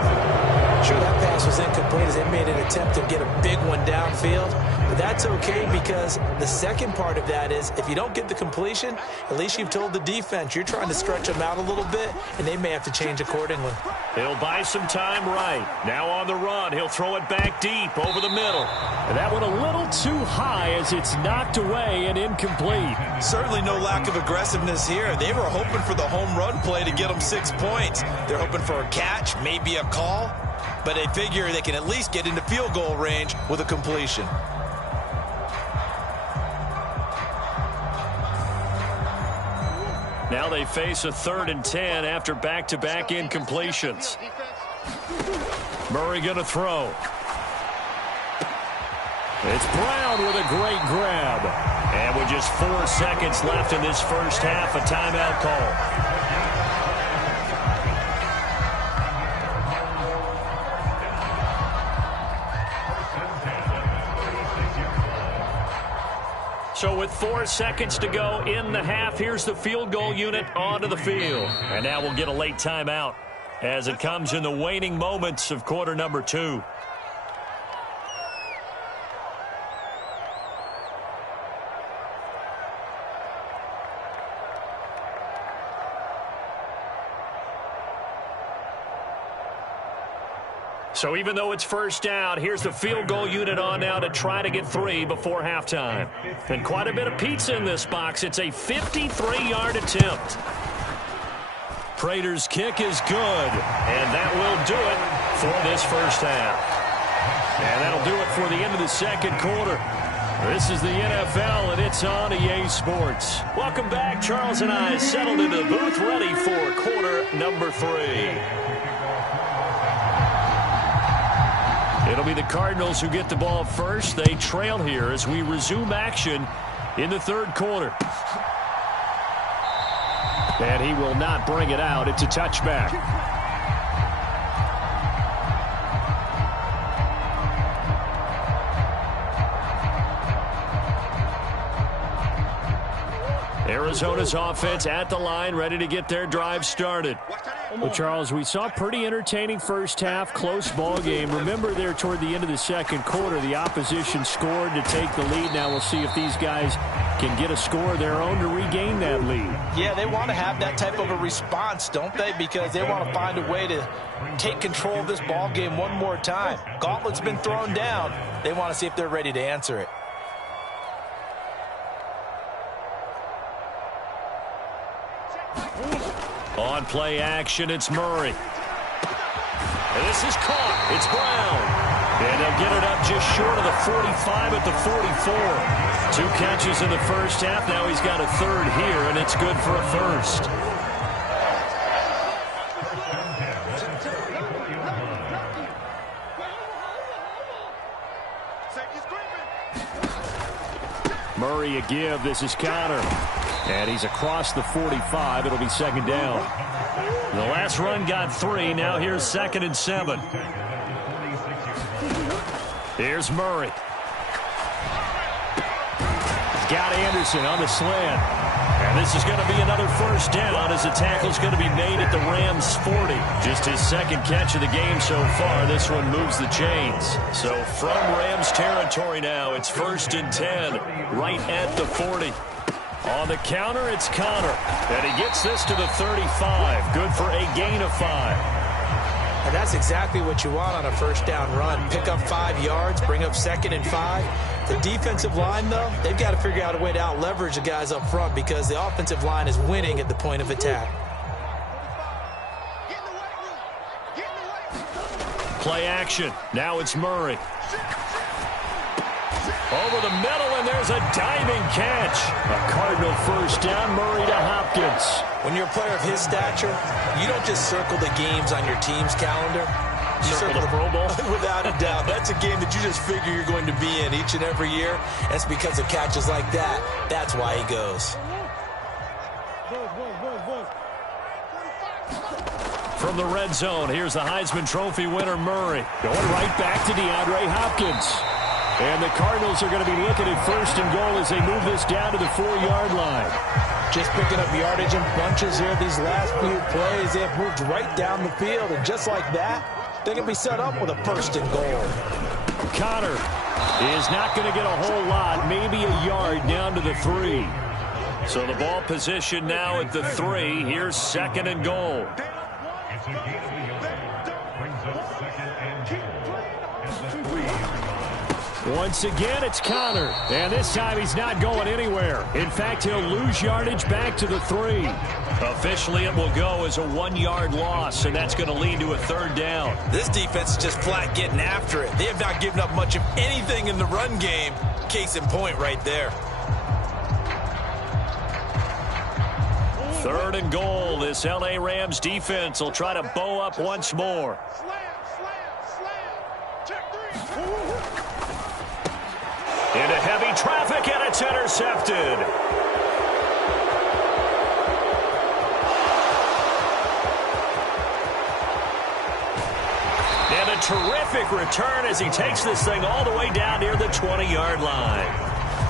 Sure, that pass was incomplete as they made an attempt to get a big one downfield. But that's okay because the second part of that is if you don't get the completion, at least you've told the defense you're trying to stretch them out a little bit, and they may have to change accordingly. He'll buy some time right. Now on the run, he'll throw it back deep over the middle. And that one a little too high as it's knocked away and incomplete. Certainly no lack of aggressiveness here. They were hoping for the home run play to get them 6 points. They're hoping for a catch, maybe a call, but they figure they can at least get into field goal range with a completion. Now they face a 3rd and 10 after back-to-back incompletions. Murray going to throw. It's Brown with a great grab. And with just 4 seconds left in this first half, a timeout call. So with 4 seconds to go in the half, here's the field goal unit onto the field. And now we'll get a late timeout as it comes in the waning moments of quarter number 2. So even though it's first down, here's the field goal unit on now to try to get 3 before halftime. And quite a bit of pizza in this box. It's a 53-yard attempt. Prater's kick is good, and that will do it for this first half. And that'll do it for the end of the second quarter. This is the NFL, and it's on EA Sports. Welcome back. Charles and I settled into the booth ready for quarter number 3. It'll be the Cardinals who get the ball first. They trail here as we resume action in the third quarter. And he will not bring it out. It's a touchback. Arizona's offense at the line, ready to get their drive started. Well, Charles, we saw a pretty entertaining first half, close ball game. Remember there toward the end of the second quarter, the opposition scored to take the lead. Now we'll see if these guys can get a score of their own to regain that lead. Yeah, they want to have that type of a response, don't they? Because they want to find a way to take control of this ball game one more time. Gauntlet's been thrown down. They want to see if they're ready to answer it. On play action, it's Murray. And this is caught. It's Brown. And they'll get it up just short of the 45 at the 44. 2 catches in the first half. Now he's got a third here, and it's good for a first. Murray a give. This is Connor. And he's across the 45. It'll be second down. The last run got 3. Now here's 2nd and 7. Here's Murray. He's got Anderson on the slant. And this is going to be another first down as the tackle's going to be made at the Rams' 40. Just his second catch of the game so far. This one moves the chains. So from Rams territory now, it's 1st and 10 right at the 40. On the counter, it's Connor. And he gets this to the 35. Good for a gain of 5. And that's exactly what you want on a first down run. Pick up 5 yards, bring up 2nd and 5. The defensive line, though, they've got to figure out a way to out-leverage the guys up front because the offensive line is winning at the point of attack. Play action. Now it's Murray. Over the middle, and there's a diving catch. A Cardinal first down, Murray to Hopkins. When you're a player of his stature, you don't just circle the games on your team's calendar. You Circle the Pro Bowl? Without a doubt. That's a game that you just figure you're going to be in each and every year. And it's because of catches like that. That's why he goes. From the red zone, here's the Heisman Trophy winner, Murray. Going right back to DeAndre Hopkins. And the Cardinals are going to be looking at first and goal as they move this down to the 4-yard line. Just picking up yardage in bunches here these last few plays. They have moved right down the field. And just like that, they can be set up with a first and goal. Connor is not going to get a whole lot, maybe a yard down to the 3. So the ball position now at the 3. Here's second and goal. Once again, it's Connor. And this time he's not going anywhere. In fact, he'll lose yardage back to the 3. Officially, it will go as a 1-yard loss, and that's going to lead to a third down. This defense is just flat getting after it. They have not given up much of anything in the run game. Case in point right there. Third and goal. This L.A. Rams defense will try to bow up once more. Into heavy traffic, and it's intercepted. And a terrific return as he takes this thing all the way down near the 20-yard line.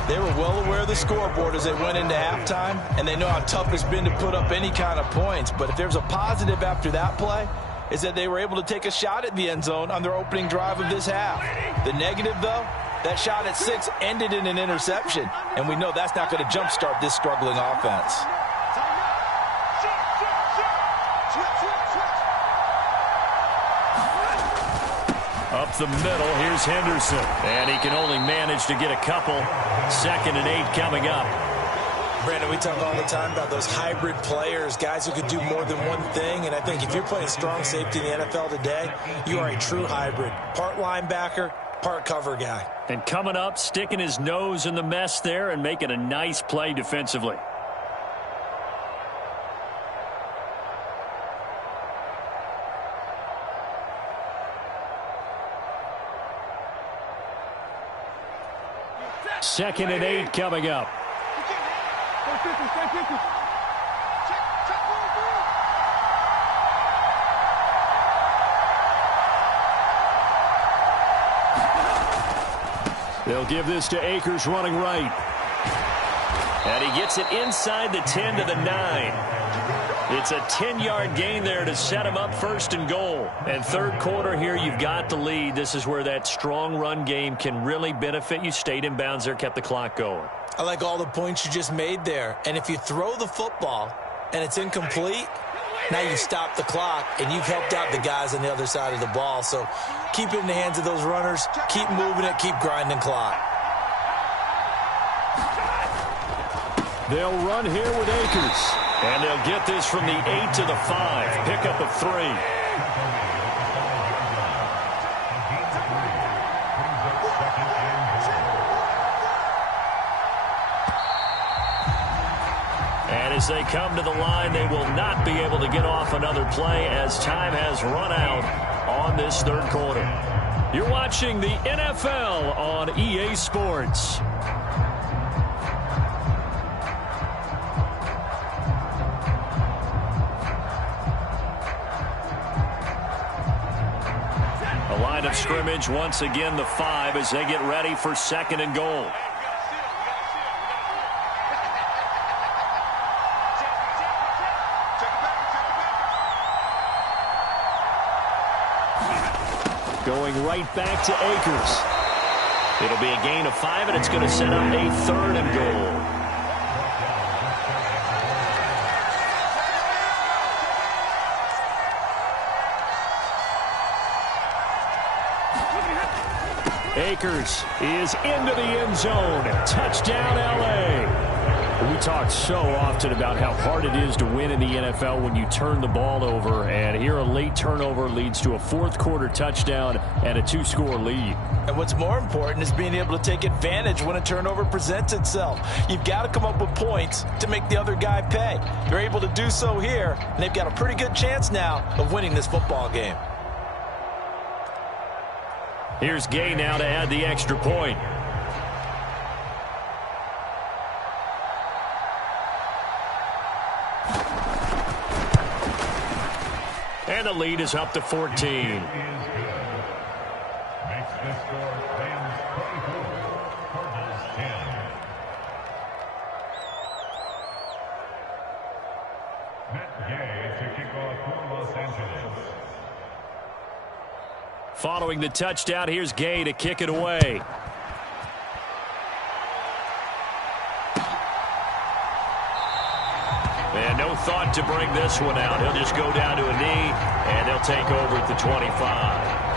They were well aware of the scoreboard as they went into halftime, and they know how tough it's been to put up any kind of points. But if there's a positive after that play, is that they were able to take a shot at the end zone on their opening drive of this half. The negative, though, that shot at 6 ended in an interception, and we know that's not going to jumpstart this struggling offense. Up the middle, here's Henderson. And he can only manage to get a couple. 2nd and 8 coming up. Brandon, we talk all the time about those hybrid players, guys who could do more than one thing. And I think if you're playing strong safety in the NFL today, you are a true hybrid. Part linebacker, part cover guy. And coming up, sticking his nose in the mess there and making a nice play defensively. Second and 8 coming up. They'll give this to Akers running right. And he gets it inside the 10 to the 9. It's a 10-yard gain there to set him up 1st and goal. And third quarter here, you've got the lead. This is where that strong run game can really benefit you. Stayed in bounds there, kept the clock going. I like all the points you just made there. And if you throw the football and it's incomplete, now you stop the clock and you've helped out the guys on the other side of the ball. So keep it in the hands of those runners. Keep moving it. Keep grinding clock. They'll run here with Akers. And they'll get this from the 8 to the 5. Pickup of 3. And as they come to the line, they will not be able to get off another play as time has run out on this third quarter. You're watching the NFL on EA Sports. The line of scrimmage, once again, the 5 as they get ready for 2nd and goal. Going right back to Akers. It'll be a gain of 5, and it's going to set up a 3rd and goal. Akers is into the end zone. Touchdown, L.A. We talk so often about how hard it is to win in the NFL when you turn the ball over, and here a late turnover leads to a fourth-quarter touchdown and a 2-score lead. And what's more important is being able to take advantage when a turnover presents itself. You've got to come up with points to make the other guy pay. They're able to do so here, and they've got a pretty good chance now of winning this football game. Here's Gay now to add the extra point. And the lead is up to 14. Makes the score Rams 24, Cardinals 10. Matt Gay to kick off for Los Angeles. Following the touchdown, here's Gay to kick it away. And no thought to bring this one out. He'll just go down to a knee, and they'll take over at the 25.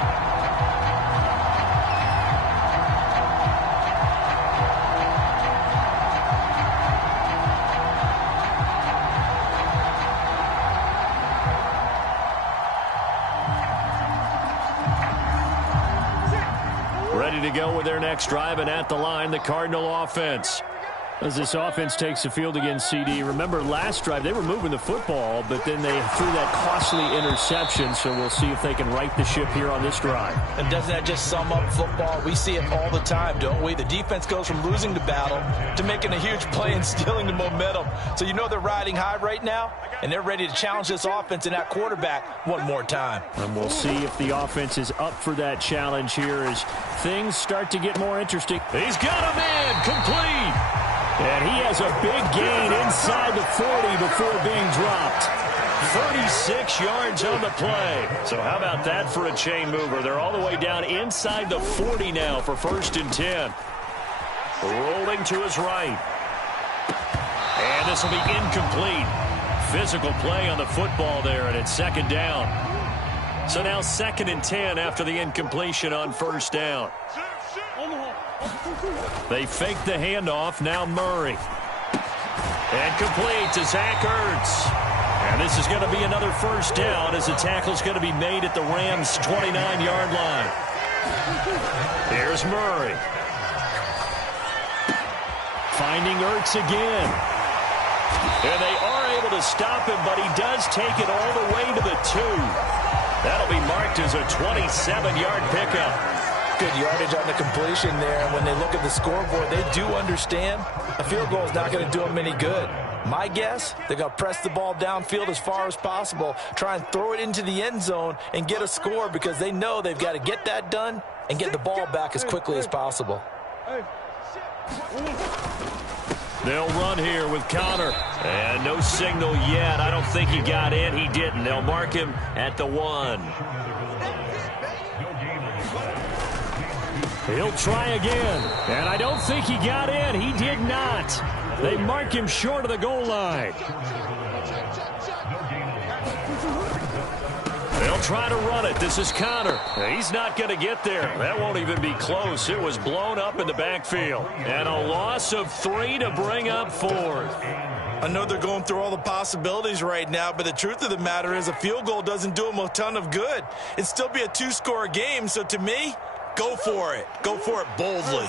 Ready to go with their next drive, and at the line, the Cardinal offense. As this offense takes the field against CD, remember last drive they were moving the football, but then they threw that costly interception, so we'll see if they can right the ship here on this drive. And doesn't that just sum up football? We see it all the time, don't we? The defense goes from losing the battle to making a huge play and stealing the momentum. So you know they're riding high right now, and they're ready to challenge this offense and that quarterback one more time. And we'll see if the offense is up for that challenge here as things start to get more interesting. He's got a man complete. And he has a big gain inside the 40 before being dropped. 36 yards on the play. So how about that for a chain mover? They're all the way down inside the 40 now for 1st and 10. Rolling to his right. And this will be incomplete. Physical play on the football there, and it's 2nd down. So now 2nd and 10 after the incompletion on 1st down. They fake the handoff. Now Murray. And complete to Zach Ertz. And this is going to be another 1st down as the tackle's going to be made at the Rams' 29-yard line. Here's Murray. Finding Ertz again. And they are able to stop him, but he does take it all the way to the 2. That'll be marked as a 27-yard pickup. Good yardage on the completion there. And when they look at the scoreboard, they do understand a field goal is not going to do them any good. My guess, they're going to press the ball downfield as far as possible, try and throw it into the end zone and get a score because they know they've got to get that done and get the ball back as quickly as possible. They'll run here with Connor. And no signal yet. I don't think he got in. He didn't. They'll mark him at the 1. He'll try again. And I don't think he got in. He did not. They mark him short of the goal line. They'll try to run it. This is Connor. He's not going to get there. That won't even be close. It was blown up in the backfield. And a loss of 3 to bring up 4th. I know they're going through all the possibilities right now, but the truth of the matter is a field goal doesn't do them a ton of good. It'd still be a 2-score game, so to me, go for it. Go for it boldly.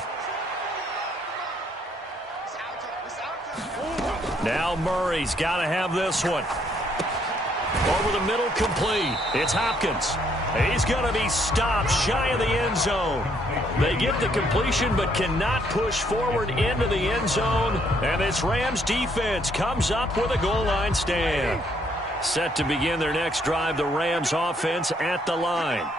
Now Murray's got to have this one. Over the middle, complete. It's Hopkins. He's going to be stopped shy of the end zone. They get the completion but cannot push forward into the end zone. And this Rams defense comes up with a goal line stand. Set to begin their next drive, the Rams offense at the line.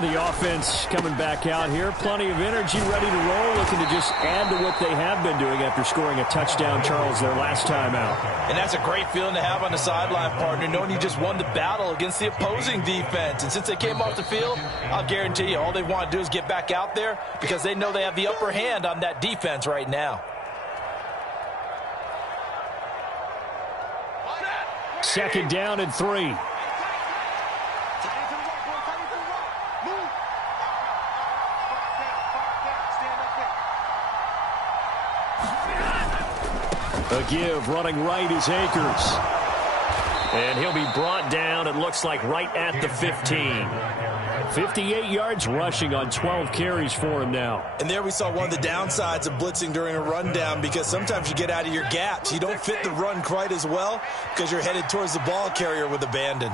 The offense coming back out here. Plenty of energy, ready to roll, looking to just add to what they have been doing after scoring a touchdown, Charles, their last time out. And that's a great feeling to have on the sideline, partner, knowing you just won the battle against the opposing defense. And since they came off the field, I'll guarantee you all they want to do is get back out there because they know they have the upper hand on that defense right now. 2nd down and 3. A give running right is Akers. And he'll be brought down, it looks like, right at the 15. 58 yards rushing on 12 carries for him now. And there we saw one of the downsides of blitzing during a rundown, because sometimes you get out of your gaps. You don't fit the run quite as well because you're headed towards the ball carrier with abandon.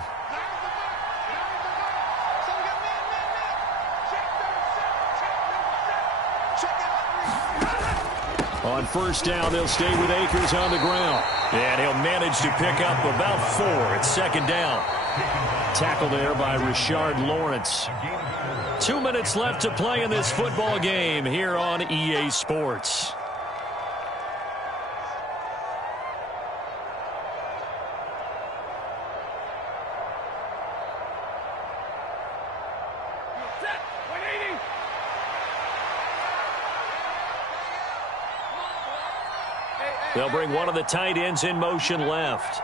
On first down, they'll stay with Akers on the ground. And he'll manage to pick up about 4 at second down. Tackle there by Rashard Lawrence. 2 minutes left to play in this football game here on EA Sports. They'll bring one of the tight ends in motion left.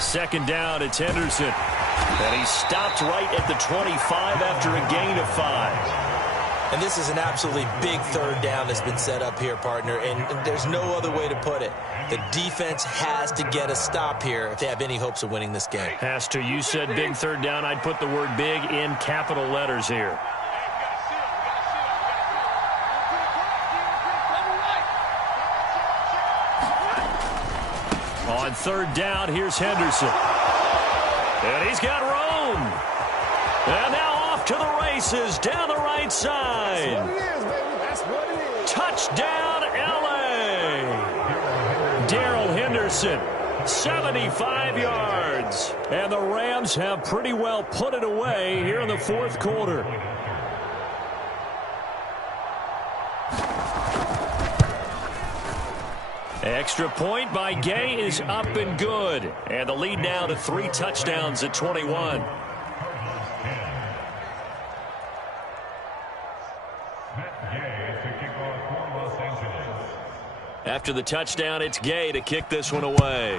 Second down, it's Henderson. And he stopped right at the 25 after a gain of 5. And this is an absolutely big third down that's been set up here, partner, and there's no other way to put it. The defense has to get a stop here if they have any hopes of winning this game. Has to. You said big third down. I'd put the word big in capital letters here. On third down, here's Henderson. And he's got room. And now off to the races down the right side. That's what it is, baby. That's what it is. Touchdown, L.A. Darrell Henderson, 75 yards. And the Rams have pretty well put it away here in the fourth quarter. Extra point by Gay is up and good. And the lead now to 3 touchdowns at 21. After the touchdown, it's Gay to kick this one away.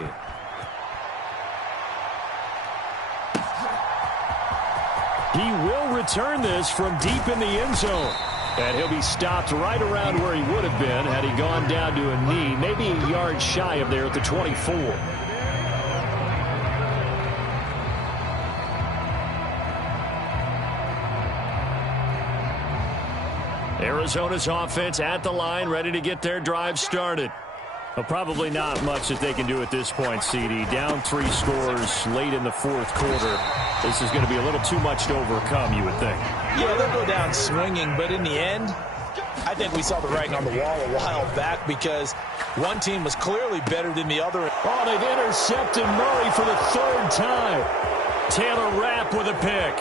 He will return this from deep in the end zone. And he'll be stopped right around where he would have been had he gone down to a knee, maybe a yard shy of there at the 24. Arizona's offense at the line, ready to get their drive started. Well, probably not much that they can do at this point, CD. Down 3 scores late in the fourth quarter. This is going to be a little too much to overcome, you would think. Yeah, they'll go down swinging, but in the end, I think we saw the writing on the wall a while back because one team was clearly better than the other. Oh, they've intercepted Murray for the 3rd time. Taylor Rapp with a pick.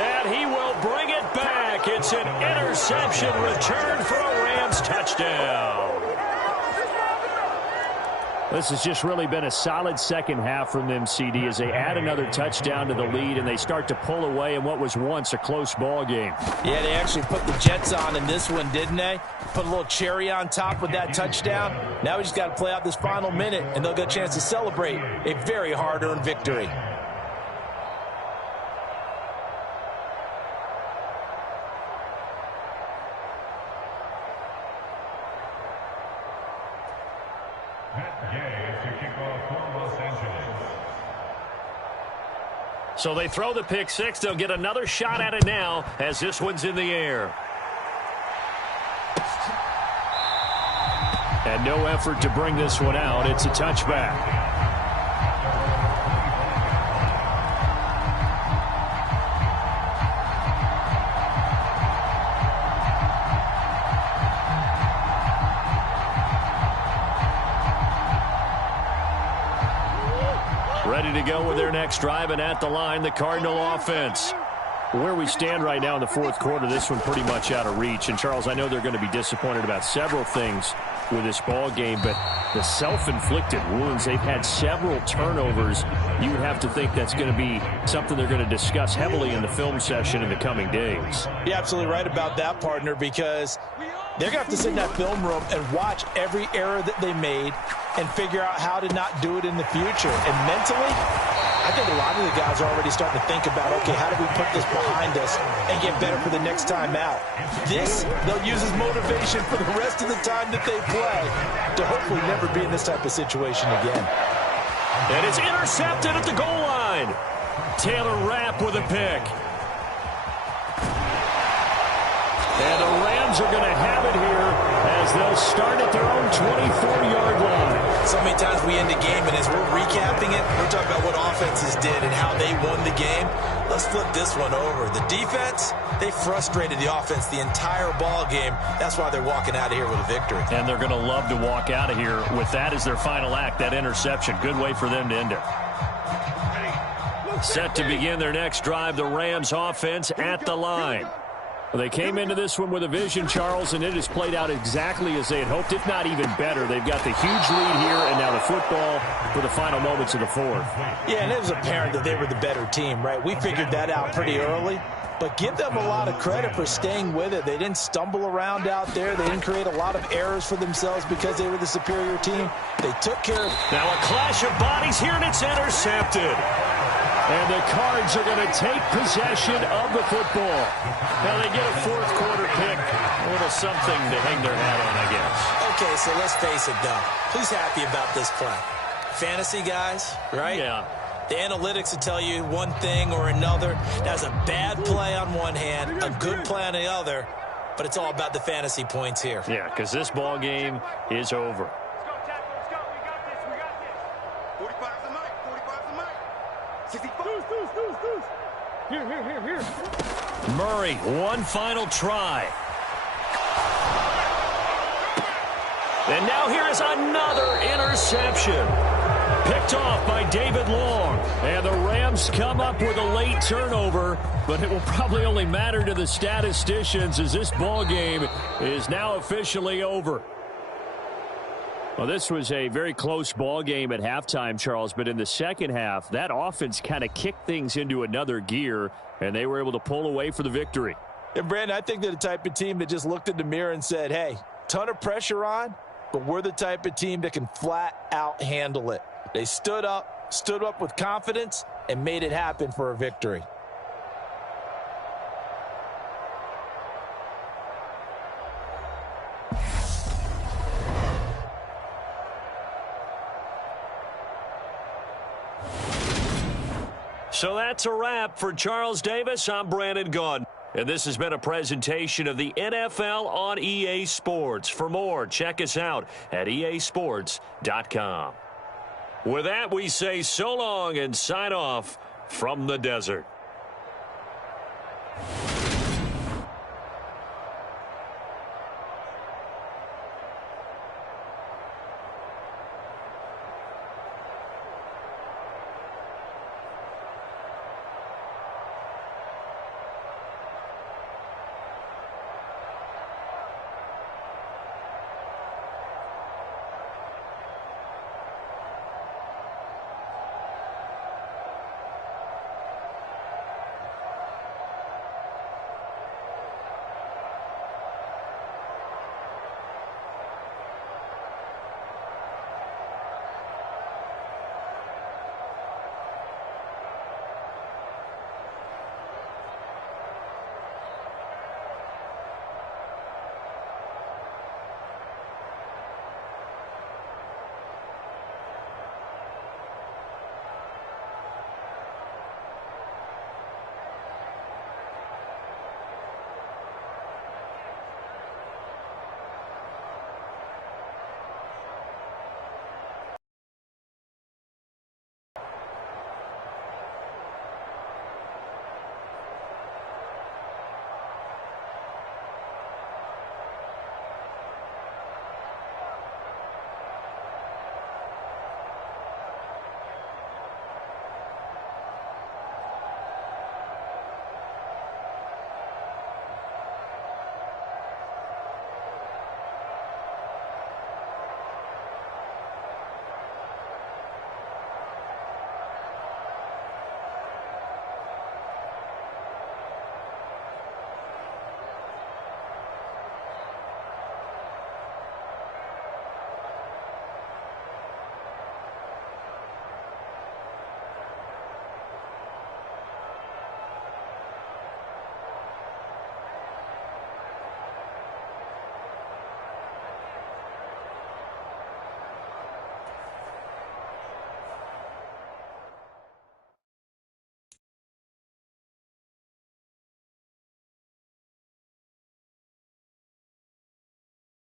And he will bring it back. It's an interception return for a Rams touchdown. This has just really been a solid second half from them, CD, as they add another touchdown to the lead and they start to pull away in what was once a close ball game. Yeah, they actually put the Jets on in this one, didn't they? Put a little cherry on top with that touchdown. Now we just got to play out this final minute, and they'll get a chance to celebrate a very hard-earned victory. So they throw the pick 6. They'll get another shot at it now as this one's in the air. And no effort to bring this one out. It's a touchback. Ready to go with their next drive, and at the line, the Cardinal offense. Where we stand right now in the fourth quarter, this one pretty much out of reach. And, Charles, I know they're going to be disappointed about several things with this ball game, but the self-inflicted wounds, they've had several turnovers. You would have to think that's going to be something they're going to discuss heavily in the film session in the coming days. You're absolutely right about that, partner, because They're going to have to sit in that film room and watch every error that they made and figure out how to not do it in the future. And mentally, I think a lot of the guys are already starting to think about, okay, how do we put this behind us and get better for the next time out? This, they'll use as motivation for the rest of the time that they play to hopefully never be in this type of situation again. And it's intercepted at the goal line. Taylor Rapp with a pick. And the Rams are going to have it here as they'll start at their own 24-yard line. So many times we end a game, and as we're recapping it, we're talking about what offenses did and how they won the game. Let's flip this one over. The defense, they frustrated the offense the entire ball game. That's why they're walking out of here with a victory. And they're going to love to walk out of here with that as their final act, that interception. Good way for them to end it. Set to begin their next drive, the Rams offense at the line. Well, they came into this one with a vision, Charles, and it has played out exactly as they had hoped, if not even better. They've got the huge lead here, and now the football for the final moments of the fourth. Yeah, and it was apparent that they were the better team, right? We figured that out pretty early, but give them a lot of credit for staying with it. They didn't stumble around out there. They didn't create a lot of errors for themselves because they were the superior team. They took care of it. Now a clash of bodies here, and it's intercepted. And the Cards are going to take possession of the football. Now they get a fourth quarter pick. A little something to hang their hat on, I guess. Okay, so let's face it, though. Who's happy about this play? Fantasy guys, right? Yeah. The analytics will tell you one thing or another. That's a bad play on one hand, a good play on the other, but it's all about the fantasy points here. Yeah, because this ball game is over. Let's go. We got this. 45's the night. 45's the night. 65. Deuce. Here. Murray, one final try. And now here is another interception. Picked off by David Long. And the Rams come up with a late turnover, but it will probably only matter to the statisticians as this ball game is now officially over. Well, this was a very close ball game at halftime, Charles, but in the second half, that offense kind of kicked things into another gear, and they were able to pull away for the victory. And, Brandon, I think they're the type of team that just looked in the mirror and said, hey, ton of pressure on, but we're the type of team that can flat out handle it. They stood up with confidence, and made it happen for a victory. So that's a wrap for Charles Davis. I'm Brandon Gaudin. And this has been a presentation of the NFL on EA Sports. For more, check us out at easports.com. With that, we say so long and sign off from the desert.